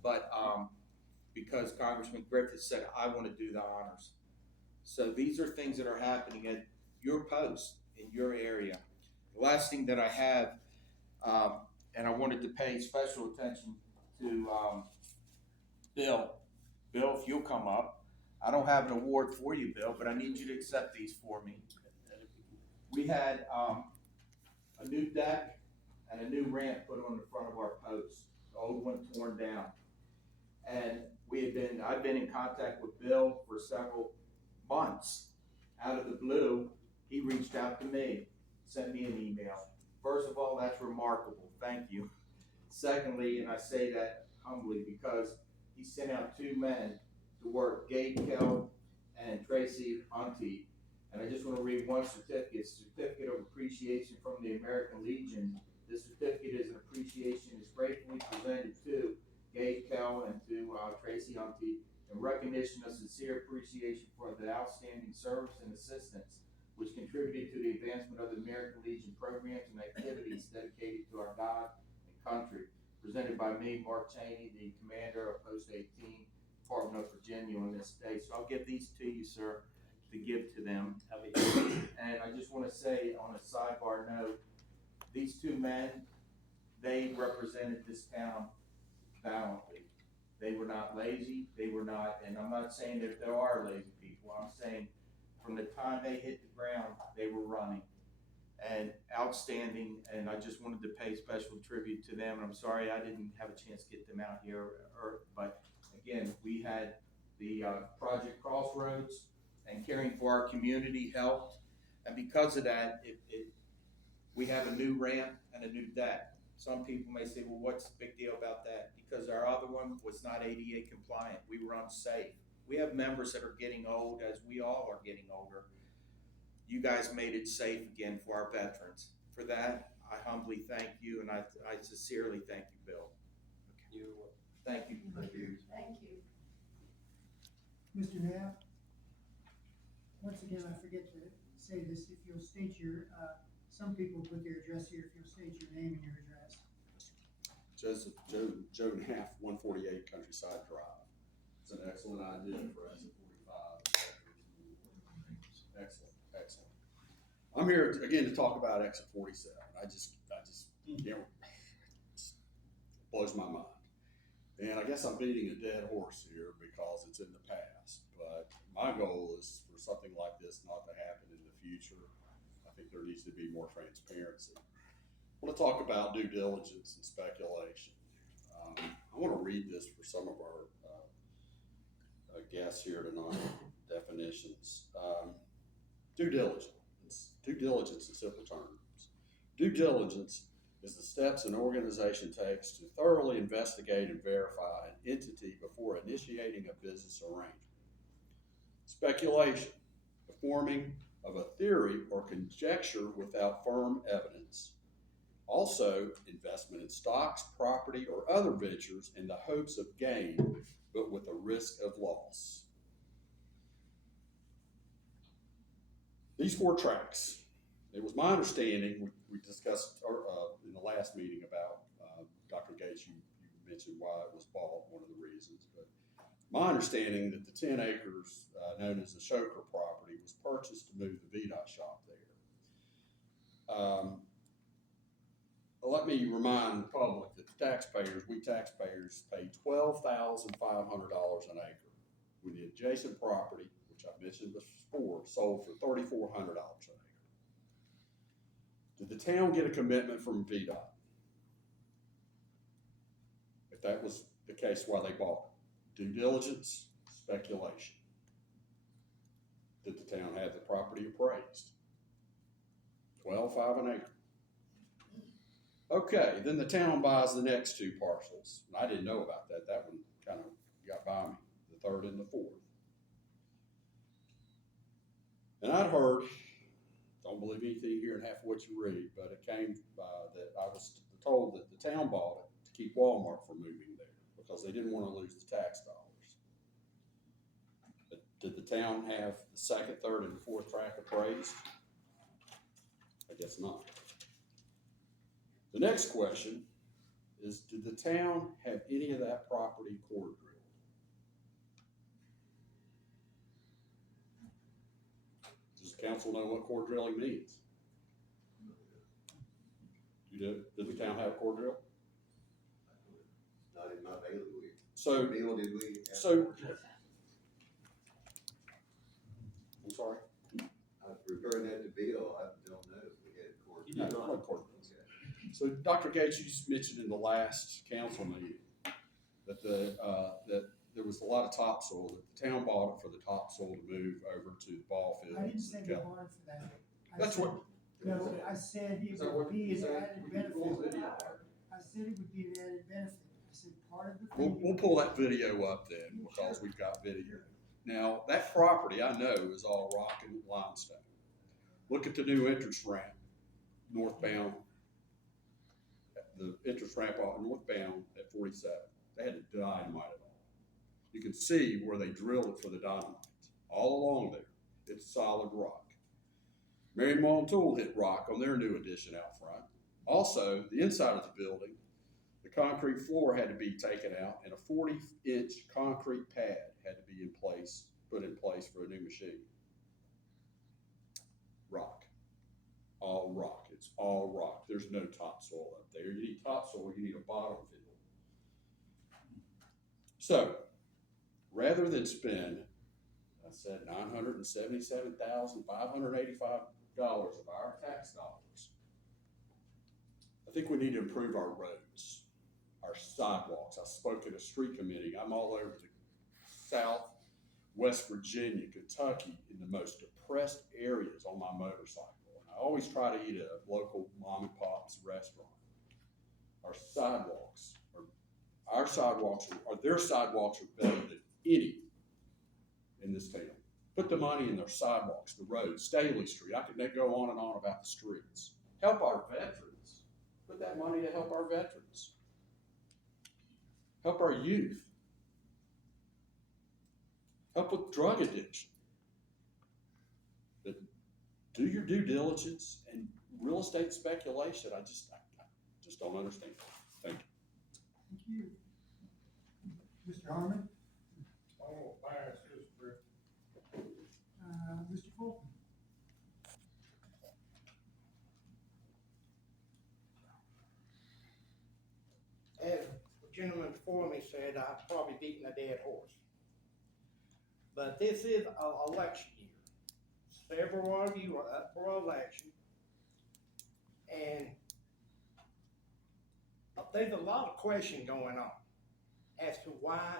but because Congressman Griffith said, I want to do the honors. So these are things that are happening at your post in your area. The last thing that I have, and I wanted to pay special attention to Bill. Bill, if you'll come up. I don't have an award for you, Bill, but I need you to accept these for me. We had a new deck and a new ramp put on the front of our post, the old one torn down. And I've been in contact with Bill for several months. Out of the blue, he reached out to me, sent me an email. First of all, that's remarkable, thank you. Secondly, and I say that humbly because he sent out two men to work, Gabe Kell and Tracy Hunty. And I just want to read one certificate of appreciation from the American Legion. This certificate is an appreciation is gratefully presented to Gabe Kell and to Tracy Hunty in recognition of sincere appreciation for the outstanding service and assistance which contributed to the advancement of the American Legion programs and activities dedicated to our God and country. Presented by me, Mark Cheney, the commander of Post 18, Department of Virginia on this day. So I'll give these to you, sir, to give to them. And I just want to say on a sidebar note, these two men, they represented this town valiantly. They were not lazy, they were not, and I'm not saying that there are lazy people, I'm saying from the time they hit the ground, they were running. And outstanding, and I just wanted to pay special tribute to them, and I'm sorry I didn't have a chance to get them out here, but again, we had the Project Crossroads, and caring for our community helped, and because of that, we have a new ramp and a new deck. Some people may say, well, what's the big deal about that? Because our other one was not ADA compliant. We were unsafe. We have members that are getting old, as we all are getting older. You guys made it safe again for our veterans. For that, I humbly thank you, and I sincerely thank you, Bill. Thank you. Thank you. Mr. Knapp, once again, I forget to say this, if you'll state your, some people put their address here, if you'll state your name and your address. Joe Knapp, 148 Countryside Drive. It's an excellent idea for exit 45. Excellent. I'm here again to talk about exit 47. I just can't, blows my mind. And I guess I'm beating a dead horse here because it's in the past, but my goal is for something like this not to happen in the future. I think there needs to be more transparency. I want to talk about due diligence and speculation. I want to read this for some of our guests here tonight, definitions. Due diligence. Due diligence in simple terms. Due diligence is the steps an organization takes to thoroughly investigate and verify an entity before initiating a business arrangement. Speculation, the forming of a theory or conjecture without firm evidence. Also, investment in stocks, property, or other ventures in the hopes of gain, but with a risk of loss. These 4 tracks. It was my understanding, we discussed in the last meeting about, Dr. Gates, you mentioned why it was bought, one of the reasons, but my understanding that the 10 acres known as the Shoker property was purchased to move the VDOT shop there. Let me remind the public that the taxpayers, we taxpayers, pay $12,500 an acre, with the adjacent property, which I mentioned before, sold for $3,400 an acre. Did the town get a commitment from VDOT? If that was the case, why they bought it? Due diligence, speculation. Did the town have the property appraised? $12,500 an acre. Okay, then the town buys the next 2 parcels. And I didn't know about that. That one kind of got by me, the 3rd and the 4th. And I'd heard, don't believe anything here in half of what you read, but it came that I was told that the town bought it to keep Walmart from moving there because they didn't want to lose the tax dollars. But did the town have the 2nd, 3rd, and 4th tract appraised? I guess not. The next question is, did the town have any of that property core drilled? Does the council know what core drilling means? You do? Did the town have a core drill? Not in my bailiwick. So, Bill, did we? I'm sorry? I was referring that to Bill, I don't know if we had a court. No, no core drill. So Dr. Gates, you mentioned in the last council meeting that that there was a lot of topsoil, that the town bought it for the topsoil to move over to the ball fields. I didn't say and they cut- bought it for that. I That's said- what. No, I said it Is that would what be you an said? added Can you pull the benefit. video? I said it would be an added benefit. I said part of the We'll, thing. we'll pull that video up then, because we've got video. Now, that property I know is all rock and limestone. Look at the new entrance ramp, northbound. The entrance ramp northbound at 47. They had to dynamite it all. You can see where they drilled it for the dynamite. All along there, it's solid rock. Marion Tool hit rock on their new addition out front. Also, the inside of the building, the concrete floor had to be taken out, and a 40-inch concrete pad had to be put in place for a new machine. Rock. All rock. It's all rock. There's no topsoil up there. You need topsoil, you need a bottom fill. So, rather than spend, I said $977,585 of our tax dollars, I think we need to improve our roads, our sidewalks. I spoke at a street committee. I'm all over the South, West Virginia, Kentucky, in the most depressed areas on my motorcycle. And I always try to eat at a local mom and pop's restaurant. Our sidewalks their sidewalks are better than any in this town. Put the money in their sidewalks, the roads, Staley Street. I could go on and on about the streets. Help our veterans. Put that money to help our veterans. Help our youth. Help with drug addiction. But do your due diligence, and real estate speculation, I just don't understand. Thank you. Thank you. Mr. Harmon? Mr. Fulton? As the gentleman before me said, I've probably beaten a dead horse. But this is an election year. Several of you are up for election. And there's a lot of question going on as to why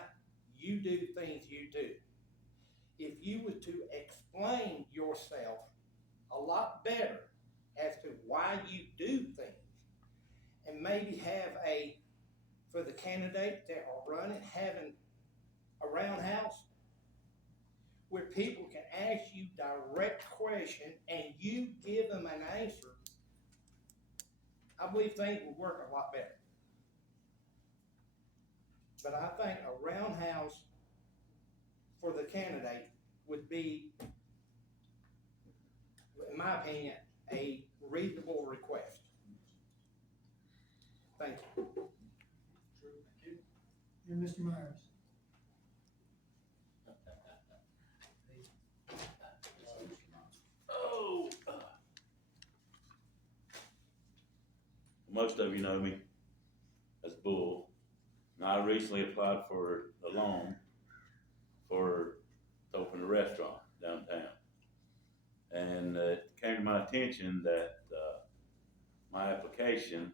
you do things you do. If you were to explain yourself a lot better as to why you do things, and maybe have for the candidates that are running, having a roundhouse where people can ask you direct question and you give them an answer, I believe things will work a lot better. But I think a roundhouse for the candidate would be, in my opinion, a reasonable request. Thank you. And Mr. Myers? Oh. Most of you know me as Bull. Now, I recently applied for a loan to open a restaurant downtown. And it came to my attention that my application,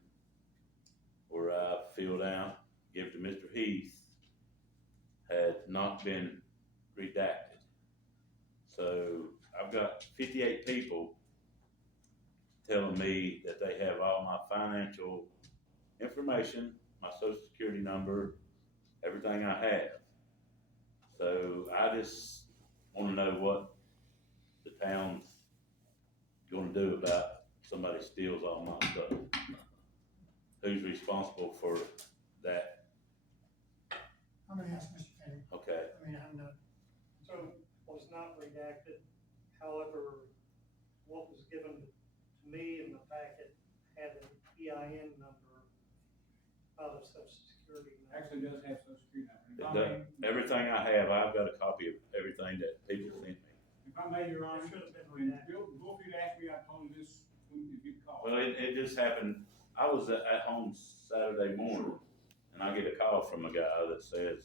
where I filled out, give to Mr. Heath, had not been redacted. So I've got 58 people telling me that they have all my financial information, my social security number, everything I have. So I just want to know what the town's going to do about somebody steals all my stuff. Who's responsible for that? I'm gonna ask Mr. Kenny. Okay. I mean, I'm not. So was not redacted, however, what was given to me in the packet had an EIN number, not a social security number. Actually does have social security number. It does. Everything I have, I've got a copy of everything that people sent me. If I may, Your Honor, It should have been when redacted. Bill Feud asked me, I told him this, if you call. Well, it just happened, I was at home Saturday morning, and I get a call from a guy that says,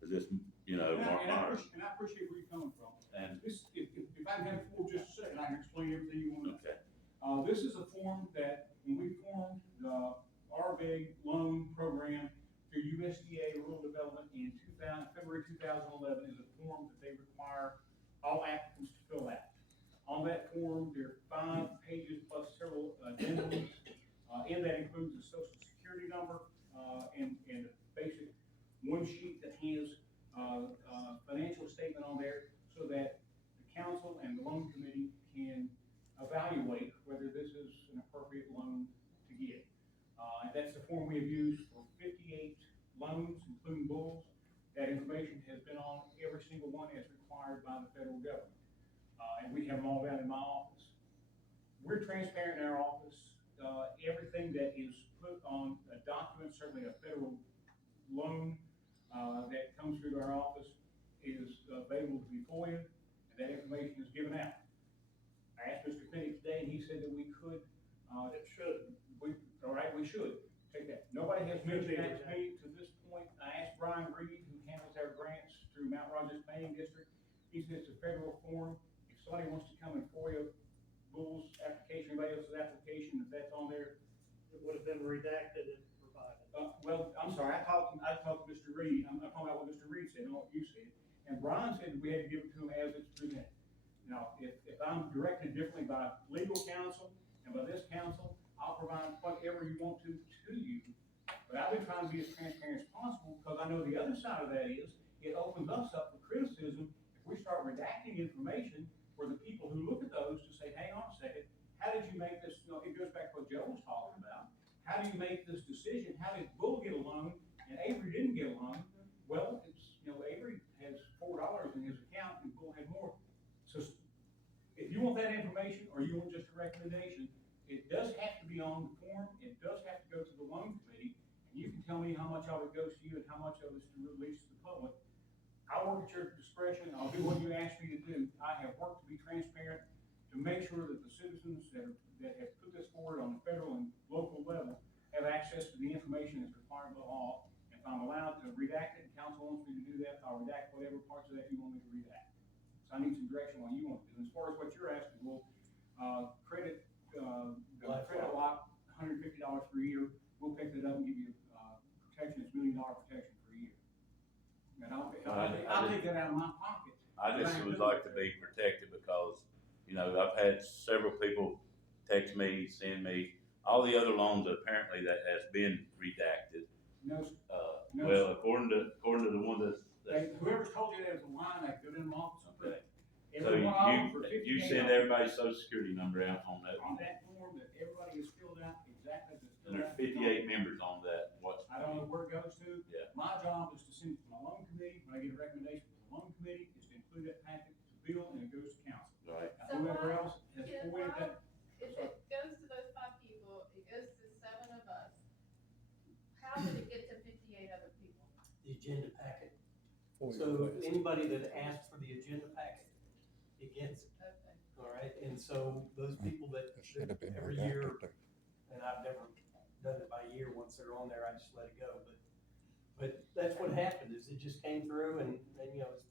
is this, Mark Myers? And I appreciate where you're coming from. And, This, if I can have the floor just a second, I can explain everything you want to know. okay, This is a form that, when we formed the RBEG loan program through USDA Rural Development in, that includes the social security number, and the basic one sheet that has, financial statement on there, so that the council and the loan committee can evaluate whether this is an appropriate loan to get. And that's the form we have used for 58 loans, including bulls. That information has been on every single one as required by the federal government. And we have them all down in my office. We're transparent in our office. Everything that is put on a document, certainly a federal loan, that comes through our office is available to be FOIA, and that information is given out. I asked Mr. Penny today, and he said that we could, we should take that. Nobody has mentioned that to me to this point. I asked Brian Reed, who handles our grants through Mount Rogers Planning District. He said it's a federal form. If somebody wants to come and FOIA Bull's application, anybody else's application, if that's on there, It would have been redacted and provided. well, I'm sorry, I talked to Mr. Reed. I'm talking about what Mr. Reed said, not what you said. And Brian said we had to give it to him as it's presented. Now, if I'm directed differently by legal counsel and by this council, I'll provide whatever you want to you. But I've been trying to be as transparent as possible, because I know the other side of that is, it opens us up for criticism if we start redacting information for the people who look at those to say, hang on a second, how did you make this, it goes back to what Joe was talking about. How do you make this decision? How did Bull get a loan and Avery didn't get a loan? Well, it's, Avery has $4 in his account and Bull had more. So if you want that information, or you want just a recommendation, it does have to be on the form. It does have to go to the loan committee, and you can tell me how much of it goes to you and how much of it is to release to the public. I'll work at your discretion. I'll do what you ask me to do. I have worked to be transparent, to make sure that the citizens that have put this forward on the federal and local level have access to the information that's required by law. If I'm allowed to redact it, and council wants me to do that, I'll redact whatever parts of that you want me to redact. So I need some direction on what you want to do. As far as what you're asking, well, credit, credit lock, $150 per year. We'll pick that up and give you, protection, it's $1 million protection per year. And I'll take that out of my pocket. I just would like to be protected because, I've had several people text me, send me, all the other loans apparently that has been redacted. No, Well, according to the one that's. Whoever's told you that was a line, I go to the office and put it. So you send everybody's social security number out on that? On that form that everybody has filled out exactly. And there's 58 members on that. I don't know where it goes to. Yeah. My job is to send it to my loan committee. When I get a recommendation from the loan committee, is to include that packet to Bill, and it goes to council. Right. Now, whoever else has forwarded that. If it goes to those 5 people, it goes to 7 of us, how did it get to 58 other people? The agenda packet. So anybody that asks for the agenda packet, it gets it. Okay. All right, and so those people that Should have been every year, redacted. and I've never done it by year, once they're on there, I just let it go, but that's what happened, is it just came through and it's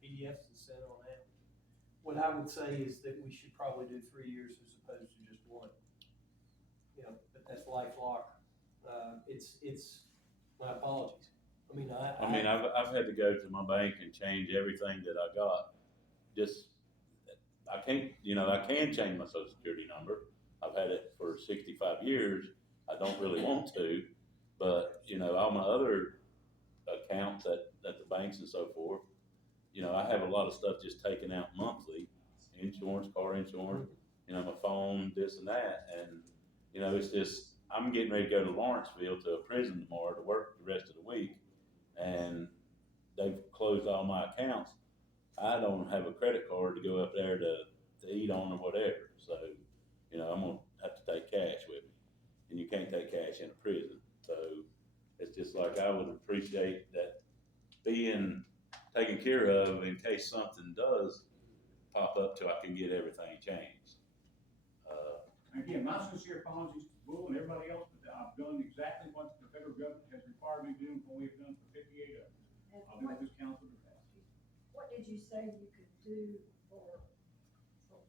PDFs and sent on out. What I would say is that we should probably do 3 years as opposed to just 1. But that's LifeLock. It's my apologies. I've had to go to my bank and change everything that I got. I can change my social security number. I've had it for 65 years. I don't really want to, but, all my other accounts at the banks and so forth, I have a lot of stuff just taken out monthly, insurance, car insurance, my phone, this and that. And, it's just, I'm getting ready to go to Lawrenceville to a prison tomorrow to work the rest of the week. And they've closed all my accounts. I don't have a credit card to go up there to eat on or whatever. So, I'm gonna have to take cash with me, and you can't take cash in a prison. So it's just like, I would appreciate that being taken care of in case something does pop up till I can get everything changed. Again, my sincere apologies to Bull and everybody else, but I've done exactly what the federal government has required me to do, and what we've done for 58 of them. I'll do what this council does. What did you say you could do for?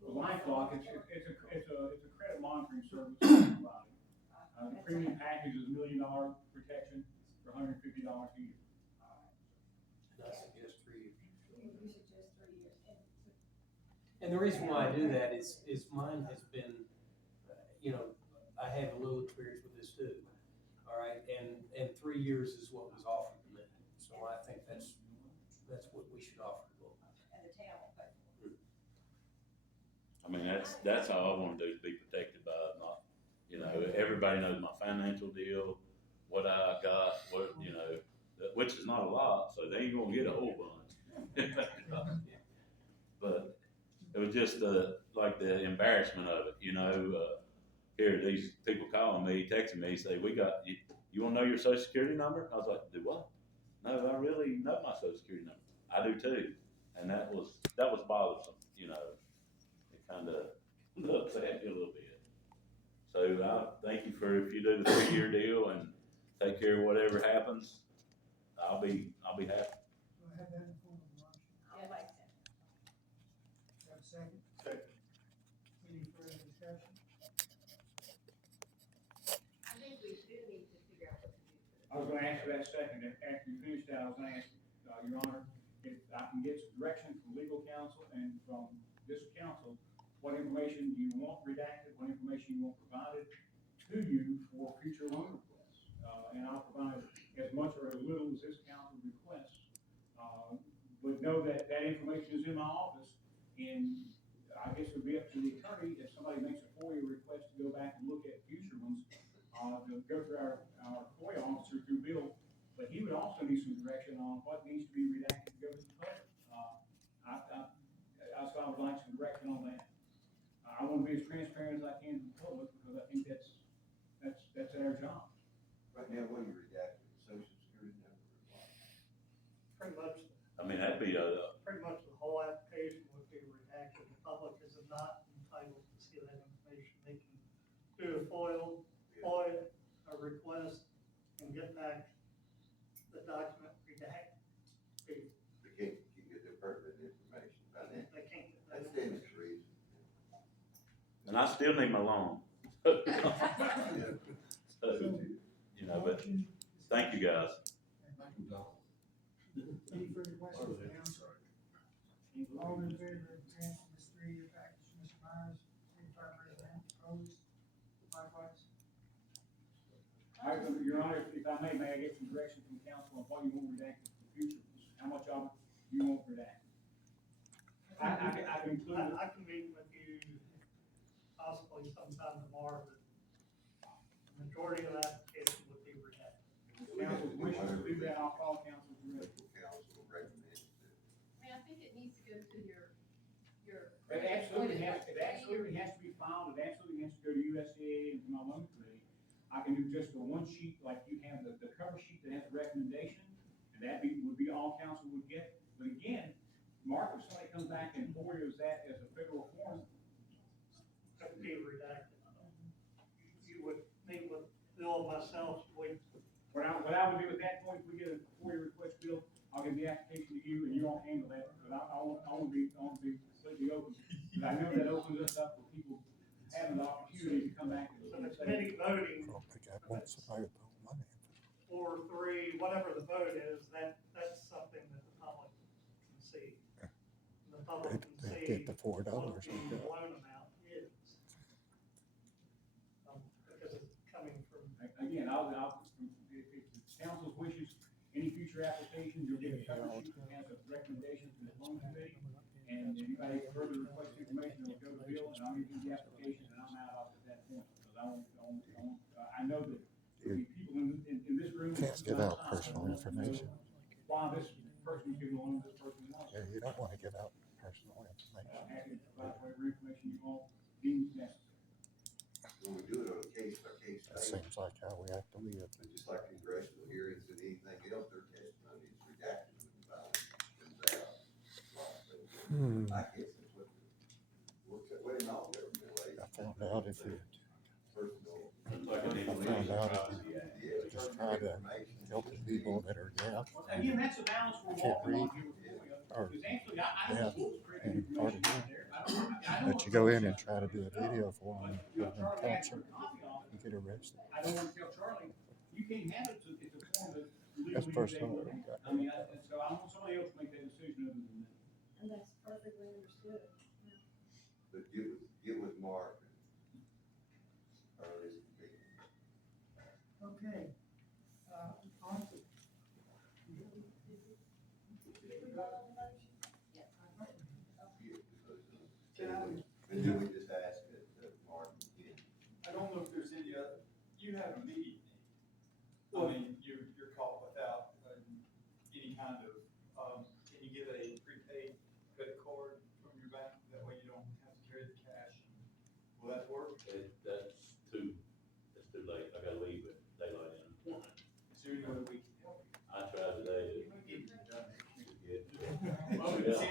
The LifeLock, it's a credit monitoring service provided. The premium package is $1 million protection for $150 a year. And I suggest 3 years. You suggest 3 years. And the reason why I do that is mine has been, I have a little experience with this too. All right, and 3 years is what was offered to me. So I think that's what we should offer to them. And the town will pay for it. I mean, that's all I wanna do is be protected by it, not, everybody knows my financial deal, what I got, which is not a lot, so they ain't gonna get a whole bunch. But it was just like the embarrassment of it, here, these people calling me, texting me, say, you wanna know your social security number? I was like, do what? No, I really know my social security number. I do too. And that was bothersome, it kinda upset me a little bit. So I thank you if you do the 3-year deal and take care of whatever happens, I'll be happy. Do I have that in form of a motion? I'll make that. Have a second? Second. Any further discussion? I think we do need to figure out what to do for I was gonna answer that second, after you finished that, I was gonna ask, Your Honor, if I can get some direction from legal counsel and from this council, what information you want redacted, what information you want provided to you for future loan requests. And I'll provide as much or as little as this council requests. But know that information is in my office, and I guess it would be up to the attorney if somebody makes a FOIA request to go back and look at future ones, to go through our FOIA officer through Bill, but he would also need some direction on what needs to be redacted to go to the public. I would like some direction on that. I want to be as transparent as I can to the public, because I think that's our job. Right now, what are you redacting, social security number? Pretty much, I mean, that'd be pretty much the whole application would be redacted. The public is not entitled to see that information. They can do a FOIA, a request, and get back the document redacted. They can't get their pertinent information by then. They can't get that That stands information. to reason. and I still need my loan. So, but thank you guys. Any further questions, council? All in favor of granting this 3-year package to Mr. Myers, signify by raising hand. Opposed? Likewise. Your Honor, if I may I get some direction from council on what you want redacted for the future? How much of it you want redacted? I can include. I can meet with you possibly sometime tomorrow, but the majority of the application would be redacted. Council's wishes to do that, I'll call council directly. Council recommends it. I mean, I think it needs to go to your. It absolutely has to be filed, it absolutely has to go to USDA and to my loan committee. I can do just the one sheet, like you have the cover sheet that has the recommendation, and would be all council would get. But again, Mark, if somebody comes back and FOIAs that as a federal form, That would be redacted. You would meet with Bill and myself, what I would do at that point, if we get a FOIA request, Bill, I'll give the application to you and you won't handle that, because I want to be completely open. Because I know that opens us up for people having the opportunity to come back and so the say, committee voting I don't think I want somebody to put money in. 4, 3, whatever the vote is, that's something that the public can see. The public can They see get the $4 what or the something. loan amount is. Because it's coming from. again, if the council's wishes, any future applications, you'll get a cover sheet that has a recommendation to the loan committee. And if anybody further requests information, it'll go to Bill, and I'll review the application, and I'm out at that point, because I know that there'll be people in this room. Can't give out personal information. Why this person can loan this person wants. Yeah, you don't want to give out personal information. Happy to provide whatever information you want deemed necessary. When we do it on a case-by-case That basis, seems like how we have to live. and just like congressional hearings and anything else, their testimony is redacted when the file comes out. I guess that's what works that way in all government ways. I found out if you, Personal. just try to help the people that are deaf Again, that's a balance we're can't walking read on here with FOIA. or Because actually, I deaf was creating and hard information to out do. there. I don't But you go in and try to do a video for them and put them in concert, you get arrested. I don't want to tell Charlie, you can't have it, it's a form that legally That's they personal. will have. I mean, so I want somebody else to make that decision other than that. And that's perfectly understood. But get with Mark, or his you have immediate need, I mean, you're caught without any kind of, can you get a prepaid credit card from your bank? That way you don't have to carry the cash. Will that work? That's too late. I gotta leave at daylight in the morning. Is there any way we can help you? I tried today to Well, we get. can send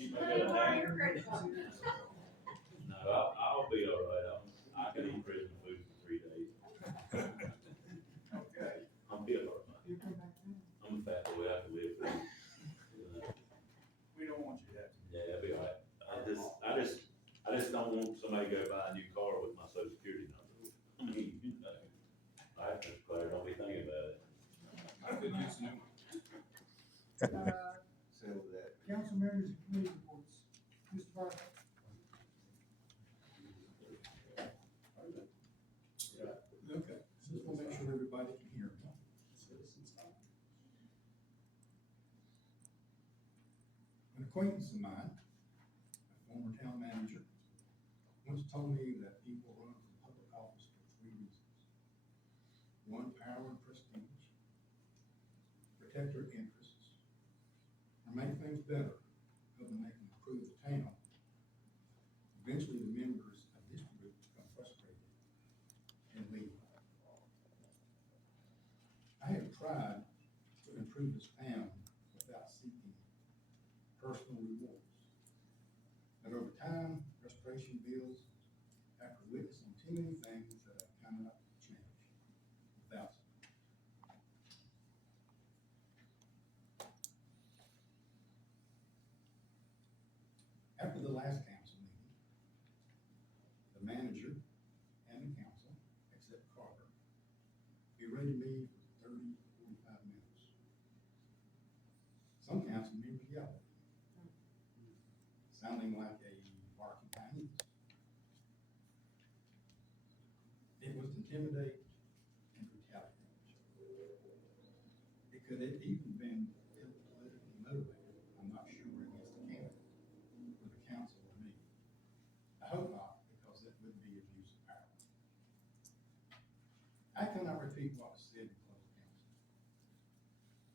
you the cash. Borrow your credit card. No, I'll be all right. I can eat prison food for 3 days. Okay. I'll be all right. You come back then. I'm a fat boy. I can live through. We don't want you to have to. Yeah, I'll be all right. I just don't want somebody to go buy a new car with my social security number. I mean, all right, Mr. Claire, don't be thinking about it. I could use new. Settle that. Council members and committee reports. Mr. Barker. Okay, just want to make sure everybody can hear me. Citizens time. An acquaintance of mine, a former town manager, once told me that people run for public office for 3 reasons. One, power and prestige, protect their interests, or make things better, helping they can improve the town. Eventually, the members of this group become frustrated and leave. I have tried to improve this town without seeking personal rewards. But over time, frustration builds after witnessing too many things that I cannot change without. After the last council meeting, the manager and the council, except Carter, berated me for 30 to 45 minutes. Some council members yelled at me, sounding like a barking hyena. It was to intimidate and retaliate. It could have even been politically motivated, I'm not sure, against the candidate, or the council or me. I hope not, because that would be abuse of power. I cannot repeat what was said in closed council,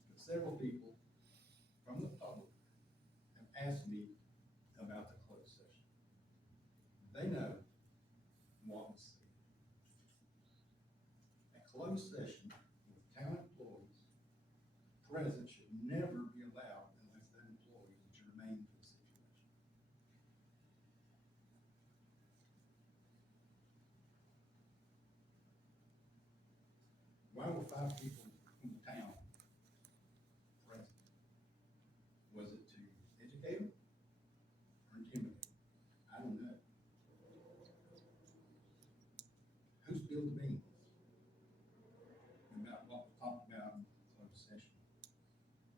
but several people from the public have asked me about the closed session. They know what was said. A closed session with town employees present should never be allowed unless that employee is germane to the situation. Why were 5 people from the town present? Was it to educate them or intimidate them? I don't know. Who spilled the beans about what was talked about in the closed session?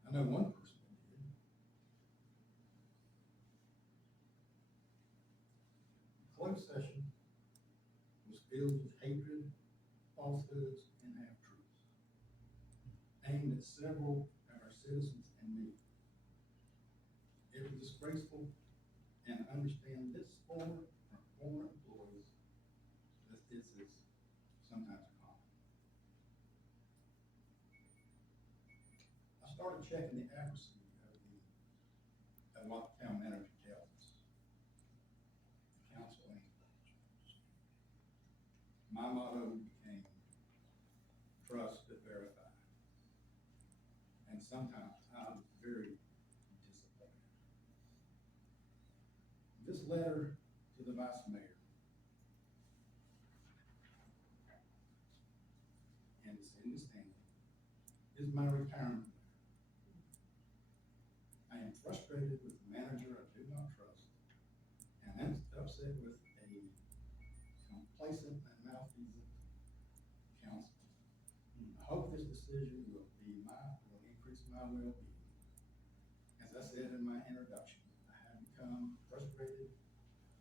I know one person who did. The closed session was filled with hatred, falsehoods, and half-truths, aimed at several of our citizens and me. It was disgraceful, and understand this former employees, that this is sometimes common. I started checking the accuracy of what the town manager tells us. The council ain't. My motto became trust but verify. And sometimes I'm very disappointed. This letter to the vice mayor, and it's in this hand, is my retirement letter. I am frustrated with the manager I do not trust, and I'm upset with a complacent and malfeasant council. I hope this decision will increase my well-being. As I said in my introduction, I have become frustrated,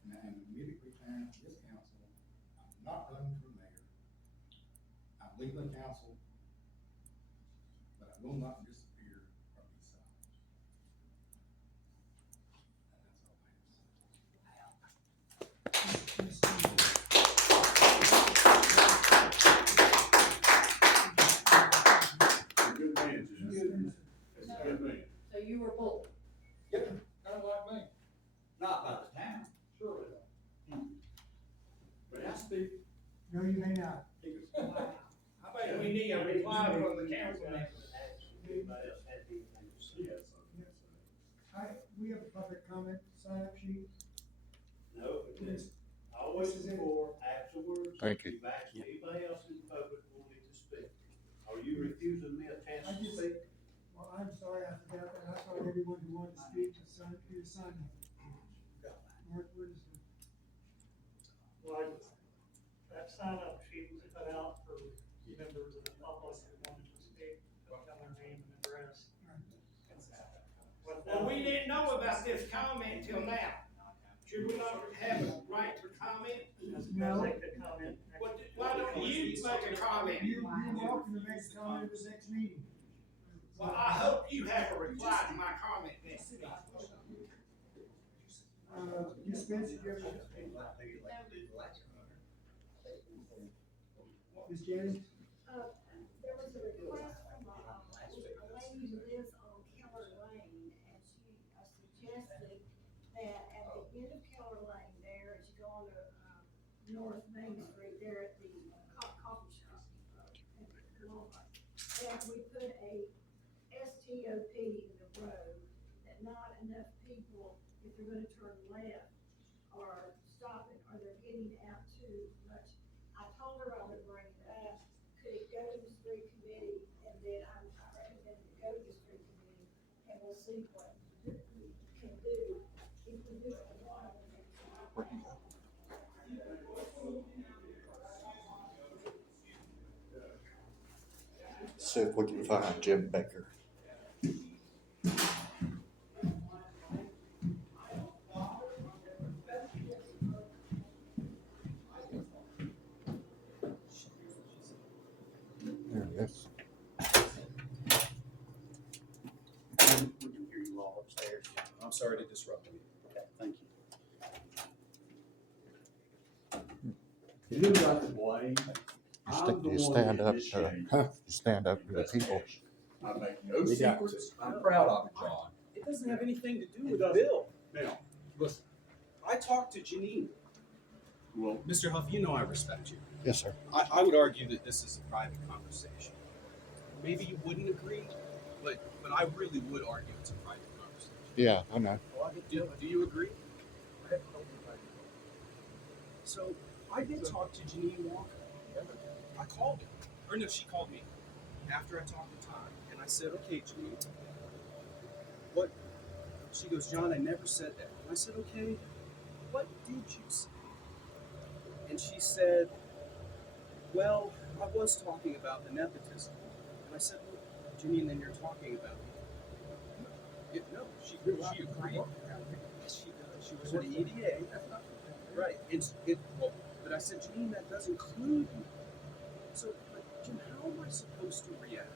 and I am immediately retiring from this council. I'm not running for mayor. I'm legally counsel, but I will not disappear or be silent. And that's all I have to say. a reply from the councilman. All right, we have a public comment sign up sheet. No, Please. always This is it. before, afterwards. Thank you. You've asked anybody else in the public wanting to speak. Are you refusing me a chance I to just, speak? well, I'm sorry I forgot that. I thought everyone who wanted to speak was signed, he was signing. Mark, what is it? Well, that sign up sheet was put out for members of the public who wanted to speak, put down their name and address. Well, we didn't know about this comment till now. Should we not have a right to comment? No. Make the comment. Why don't you make a comment? You're welcome to make a comment at the next meeting. Well, I hope you have a reply to my comment then. Ms. Spencer, do you have Ms. Jennings? There was a request from a lady who lives on Keller Lane, and she suggested that at the end of Keller Lane there, as you go on to, North Main Street, there at the coffee shop, that we put a STOP in the road, that not enough people, if they're gonna turn left, are stopping, or they're getting out too much. I told her I would bring it up, could it go to the street committee, and then I recommend it go to the street committee, and we'll see what we can do, if we do it. See if we can find Jim Baker. There it is. We can hear you all upstairs. I'm sorry to disrupt you. Okay, thank you. You got to blame. You stand up to the people. I make no secrets. I'm proud of it, John. It doesn't have anything to do with Bill. Now, Listen, I talked to Janine. well, Mr. Huff, you know I respect you. Yes, sir. I would argue that this is a private conversation. Maybe you wouldn't agree, but I really would argue it's a private conversation. Yeah, I know. Do you agree? So I did talk to Janine Walker. I called her. Or no, she called me after I talked to Todd. And I said, okay, Janine, what? She goes, John, I never said that. And I said, okay, what did you say? And she said, well, I was talking about the nepotism. And I said, well, Janine, then you're talking about me. No, she agreed. Yes, she does. She was at the EDA. Right. Well, but I said, Janine, that does include me. So, but Jim, how am I supposed to react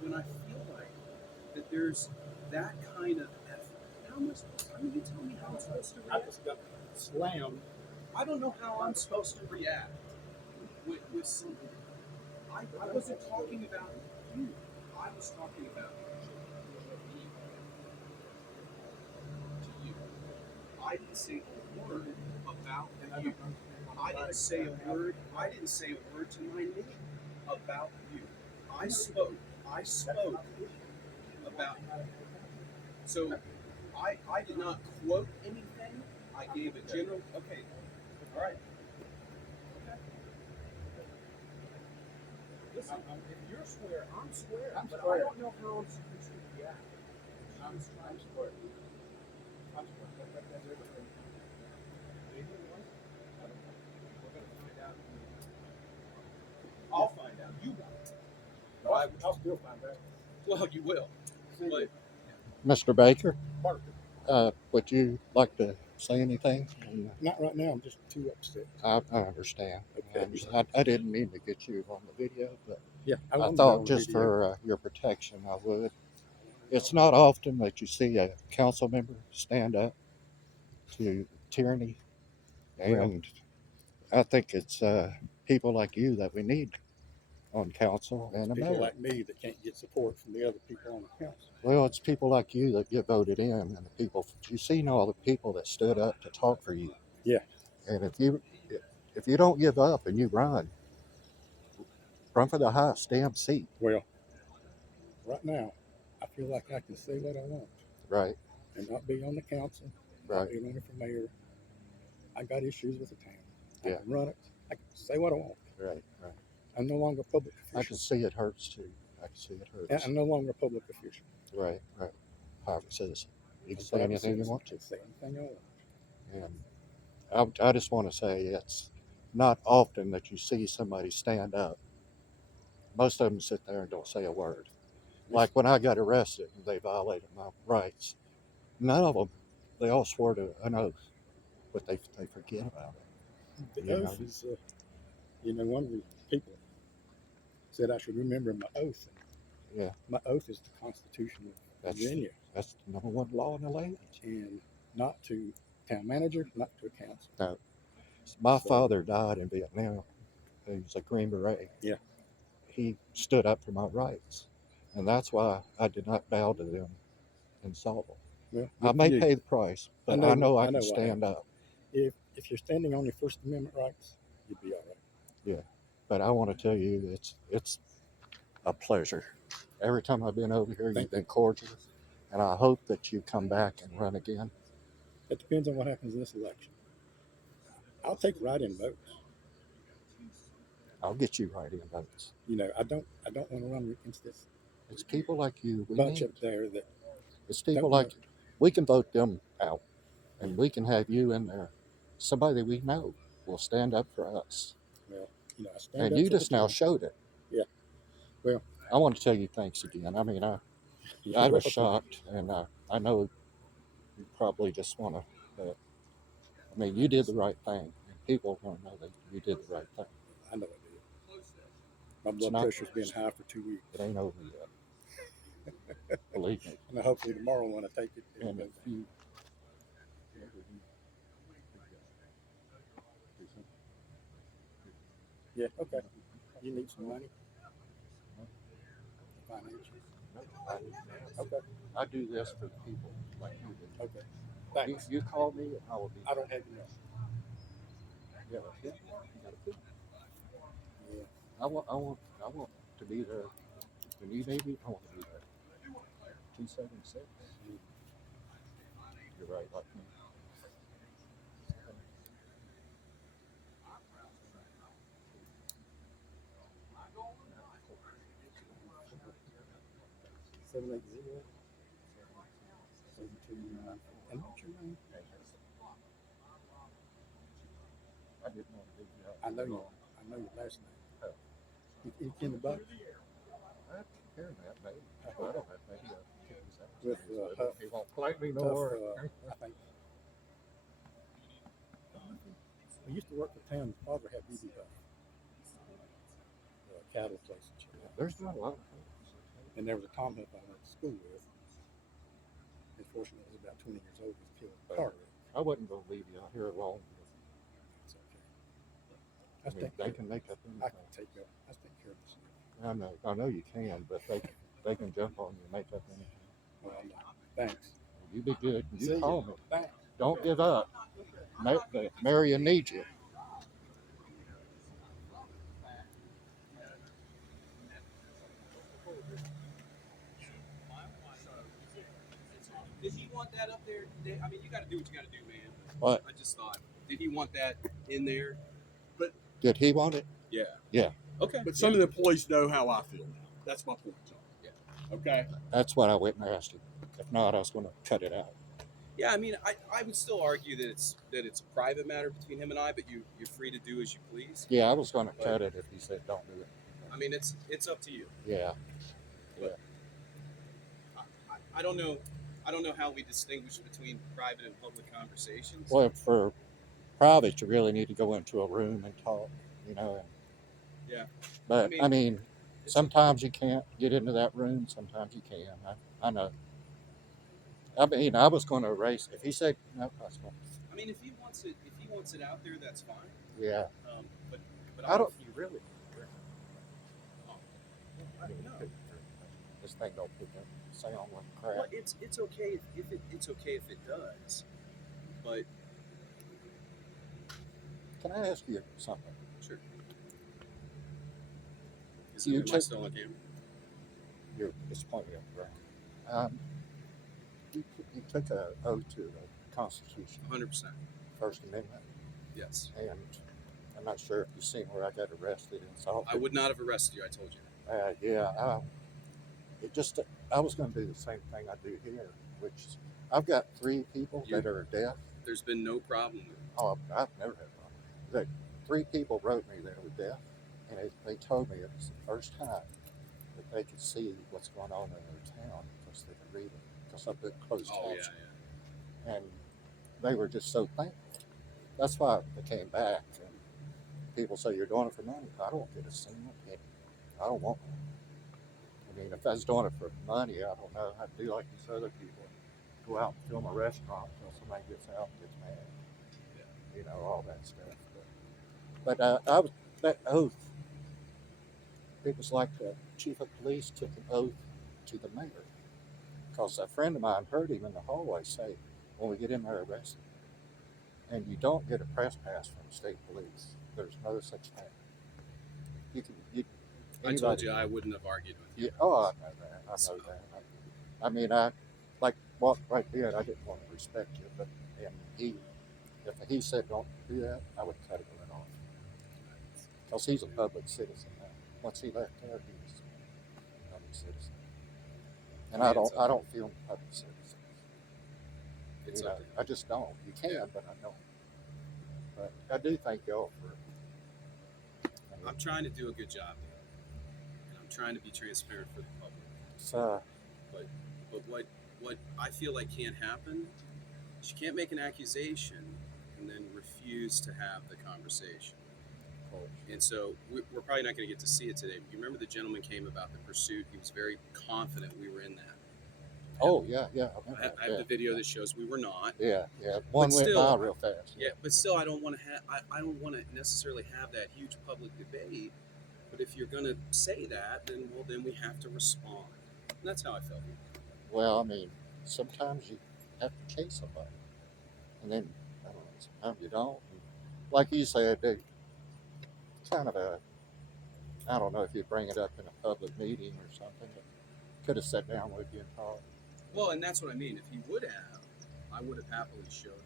when I feel like that there's that kind of effort? How am I supposed to, you tell me how I'm supposed to react? I just got slammed. I don't know how I'm supposed to react with something. I wasn't talking about you. I was talking about me. To you. I didn't say a word about you. I didn't say a word to my neighbor about you. I spoke about you. So I did not quote anything. I gave a general, okay, all right. Okay. Listen, if you're square, I'm square, but I don't know how I'm supposed to react. I'm square. I'm square. That's everything. Anything else? I don't know. We're gonna find out. I'll find out. You won't. I'll still find out. Well, you will. But Mr. Baker, would you like to say anything? Not right now, I'm just too upset. I understand. Okay. I didn't mean to get you on the video, but Yeah, I wanted to thought know just video. for your protection, I would. It's not often that you see a council member stand up to tyranny, and I think it's people like you that we need on council and a People mayor. like me that can't get support from the other people on the council. Well, it's people like you that get voted in, and the people you've seen all the people that stood up to talk for you. Yeah. And if you don't give up and you run, run for the highest damn seat. Well, right now, I feel like I can say what I want. Right. And not be on the council, Right. not be running for mayor. I got issues with the town. I Yeah. can run it. I can say what I want. Right. Right. I'm no longer a public official. I can see it hurts too. I can see it hurts. I'm no longer a public official. Right. Right. Private citizen. You can I'm say private anything you citizen. want I to. can say anything I want. And I just want to say it's not often that you see somebody stand up. Most of them sit there and don't say a word. Like when I got arrested and they violated my rights, none of them, they all swore to an oath, but they forget about it. The oath is, one of the people said I should remember my oath. Yeah. My oath is the Constitution of Virginia. That's the number one law in the land. And not to town manager, not to a council. No. My father died in Vietnam. He was a Green Beret. Yeah. He stood up for my rights. And that's why I did not bow to them and solve them. Well, I may pay the price, but I know I can stand up. If you're standing on your First Amendment rights, you'd be all right. Yeah. But I want to tell you, it's a pleasure. Every time I've been over here, you've been cordial. And I hope that you come back and run again. It depends on what happens in this election. I'll take write-in votes. I'll get you write-in votes. I don't want to run against this. It's people like you. Bunch up there that. It's people like you. We can vote them out, and we can have you in there. Somebody that we know will stand up for us. Well, I stand up. And you just now showed it. Yeah. Well, I want to tell you thanks again. I mean, I was shocked, and I know you probably just want to. But I mean, you did the right thing. And people want to know that you did the right thing. I know I did. My blood pressure's been high for 2 weeks. It ain't over yet. Believe me. And hopefully tomorrow when I take it. And if you, yeah, okay. You need some money? Financial? Okay. I do this for the people like you do. Okay. Thanks. You call me and I will be. I don't have enough. Yeah. I want to be there. When you need me, I want to be there. 276. You're right, like me. And what's your name? I didn't want to do that. I know your last name. You in the box? I hear that, maybe. I don't know, maybe. With he won't play me no more. I think. We used to work for town. His father had BB cattle place and shit. There's not a lot of things. And there was a Tom Huff I went to school with. Unfortunately, he was about 20 years old. He was killed in a car wreck. I wasn't going to leave you out here alone. It's okay. I mean, they can make up anything. I can take care of this. I know you can, but they can jump on you and make up anything. Well, thanks. You be good. You See call you. me. Thanks. Don't give up. Marion needs you. Did he want that up there? I mean, you got to do what you got to do, man. What? I just thought, did he want that in there? But Did he want it? yeah. Yeah. Okay. But some of the employees know how I feel. That's my point, John. Yeah. Okay. That's what I went and asked him. If not, I was going to cut it out. Yeah, I mean, I would still argue that it's a private matter between him and I, but you're free to do as you please. Yeah, I was going to cut it if he said don't do it. I mean, it's up to you. Yeah. But I don't know. I don't know how we distinguish between private and public conversations. Well, for private, you really need to go into a room and talk, Yeah. But, I mean sometimes you can't get into that room. Sometimes you can. I know. I mean, I was going to erase. If he said no, that's fine. I mean, if he wants it out there, that's fine. Yeah. But I don't. You really? I don't know. This thing don't pick up sound like crap. Well, it's okay if it does, but Can I ask you something? sure. You Am I took, still on camera? you're disappointed, right? You took an oath to the Constitution, 100%. First Amendment, Yes. and I'm not sure if you've seen where I got arrested in Salt. I would not have arrested you, I told you. Yeah, I was going to do the same thing I do here, which is, I've got 3 people that are deaf. There's been no problem with it. Oh, I've never had a problem. Like, 3 people wrote me that were deaf, and they told me it was the first time that they could see what's going on in their town because they could read it, because I put closed caption. And they were just so thankful. That's why I came back. And people say, you're doing it for money. I don't get a single penny. I don't want money. I mean, if I was doing it for money, I don't know. I'd do like these other people. Go out and film a restaurant until somebody gets out and gets mad. Yeah. You know, all that stuff. But that oath, it was like the chief of police took an oath to the mayor. Because a friend of mine heard him in the hallway say, when we get in there, arrest him. And you don't get a press pass from state police. There's no such thing. I told you I wouldn't have argued with you. Yeah, oh, I know that. I know that. I mean, I like walked right there, and I didn't want to respect you, but if he said don't do that, I would cut it right off. Because he's a public citizen now. Once he left there, he was a public citizen. And I don't feel public citizens. It's you know, okay. I just don't. You can, but I don't. But I do thank y'all for. I'm trying to do a good job here, and I'm trying to be transparent for the public. But what I feel like can't happen is you can't make an accusation and then refuse to have the conversation. And so we're probably not going to get to see it today. But you remember the gentleman came about the pursuit. He was very confident we were in that. Oh, yeah. I have the video that shows we were not. Yeah. One went by real fast. Yeah, but still, I don't want to I don't want to necessarily have that huge public debate. But if you're going to say that, then we have to respond. And that's how I felt. Well, I mean, sometimes you have to chase somebody, and then I don't know. Sometimes you don't. And like you said, they kind of I don't know if you bring it up in a public meeting or something. But could have sat down with you and talked. Well, and that's what I mean. If he would have, I would have happily showed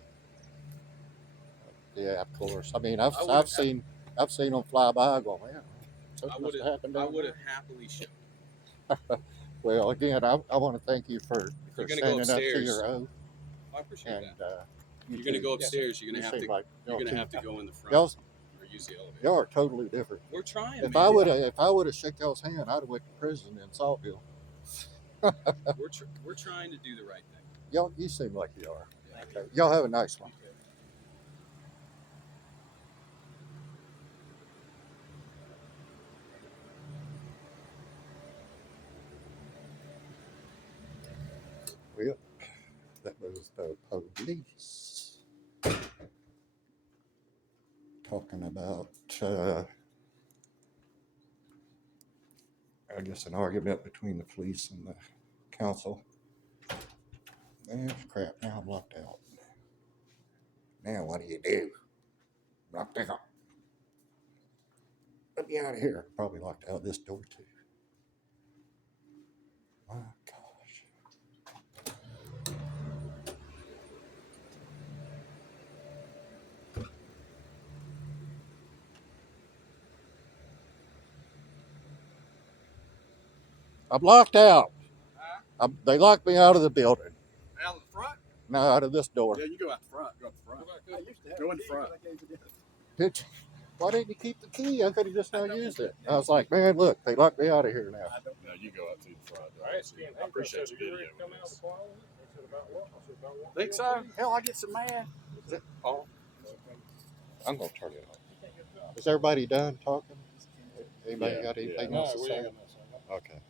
it. Yeah, of course. I mean, I've seen them fly by. Going, man, something must have happened. I would have happily showed it. Well, again, I want to thank you for standing up to your oath. I appreciate that. You're going to go upstairs. You're going to have to go in the front or use the elevator. Y'all are totally different. We're trying. If I would have shook y'all's hand, I'd have went to prison in Saltville. We're trying to do the right thing. Y'all, you seem like you are. Okay. Y'all have a nice one. Well, that was the police talking about, I guess, an argument between the police and the council. Man, crap, now I'm locked out. Now what do? Locked out. Let me out of here. Probably locked out this door too. My gosh. I'm locked out. They locked me out of the building. Out of the front? No, out of this door. Yeah, you go out the front. Go out the front. Go in the front. Why didn't you keep the key? I could have just now used it. I was like, man, look, they locked me out of here now. I don't know. You go out to the front. I appreciate you videoing this. Think so? Hell, I get so mad. Is it on? I'm going to turn it off. Is everybody done talking? Anybody got anything else to say? Okay.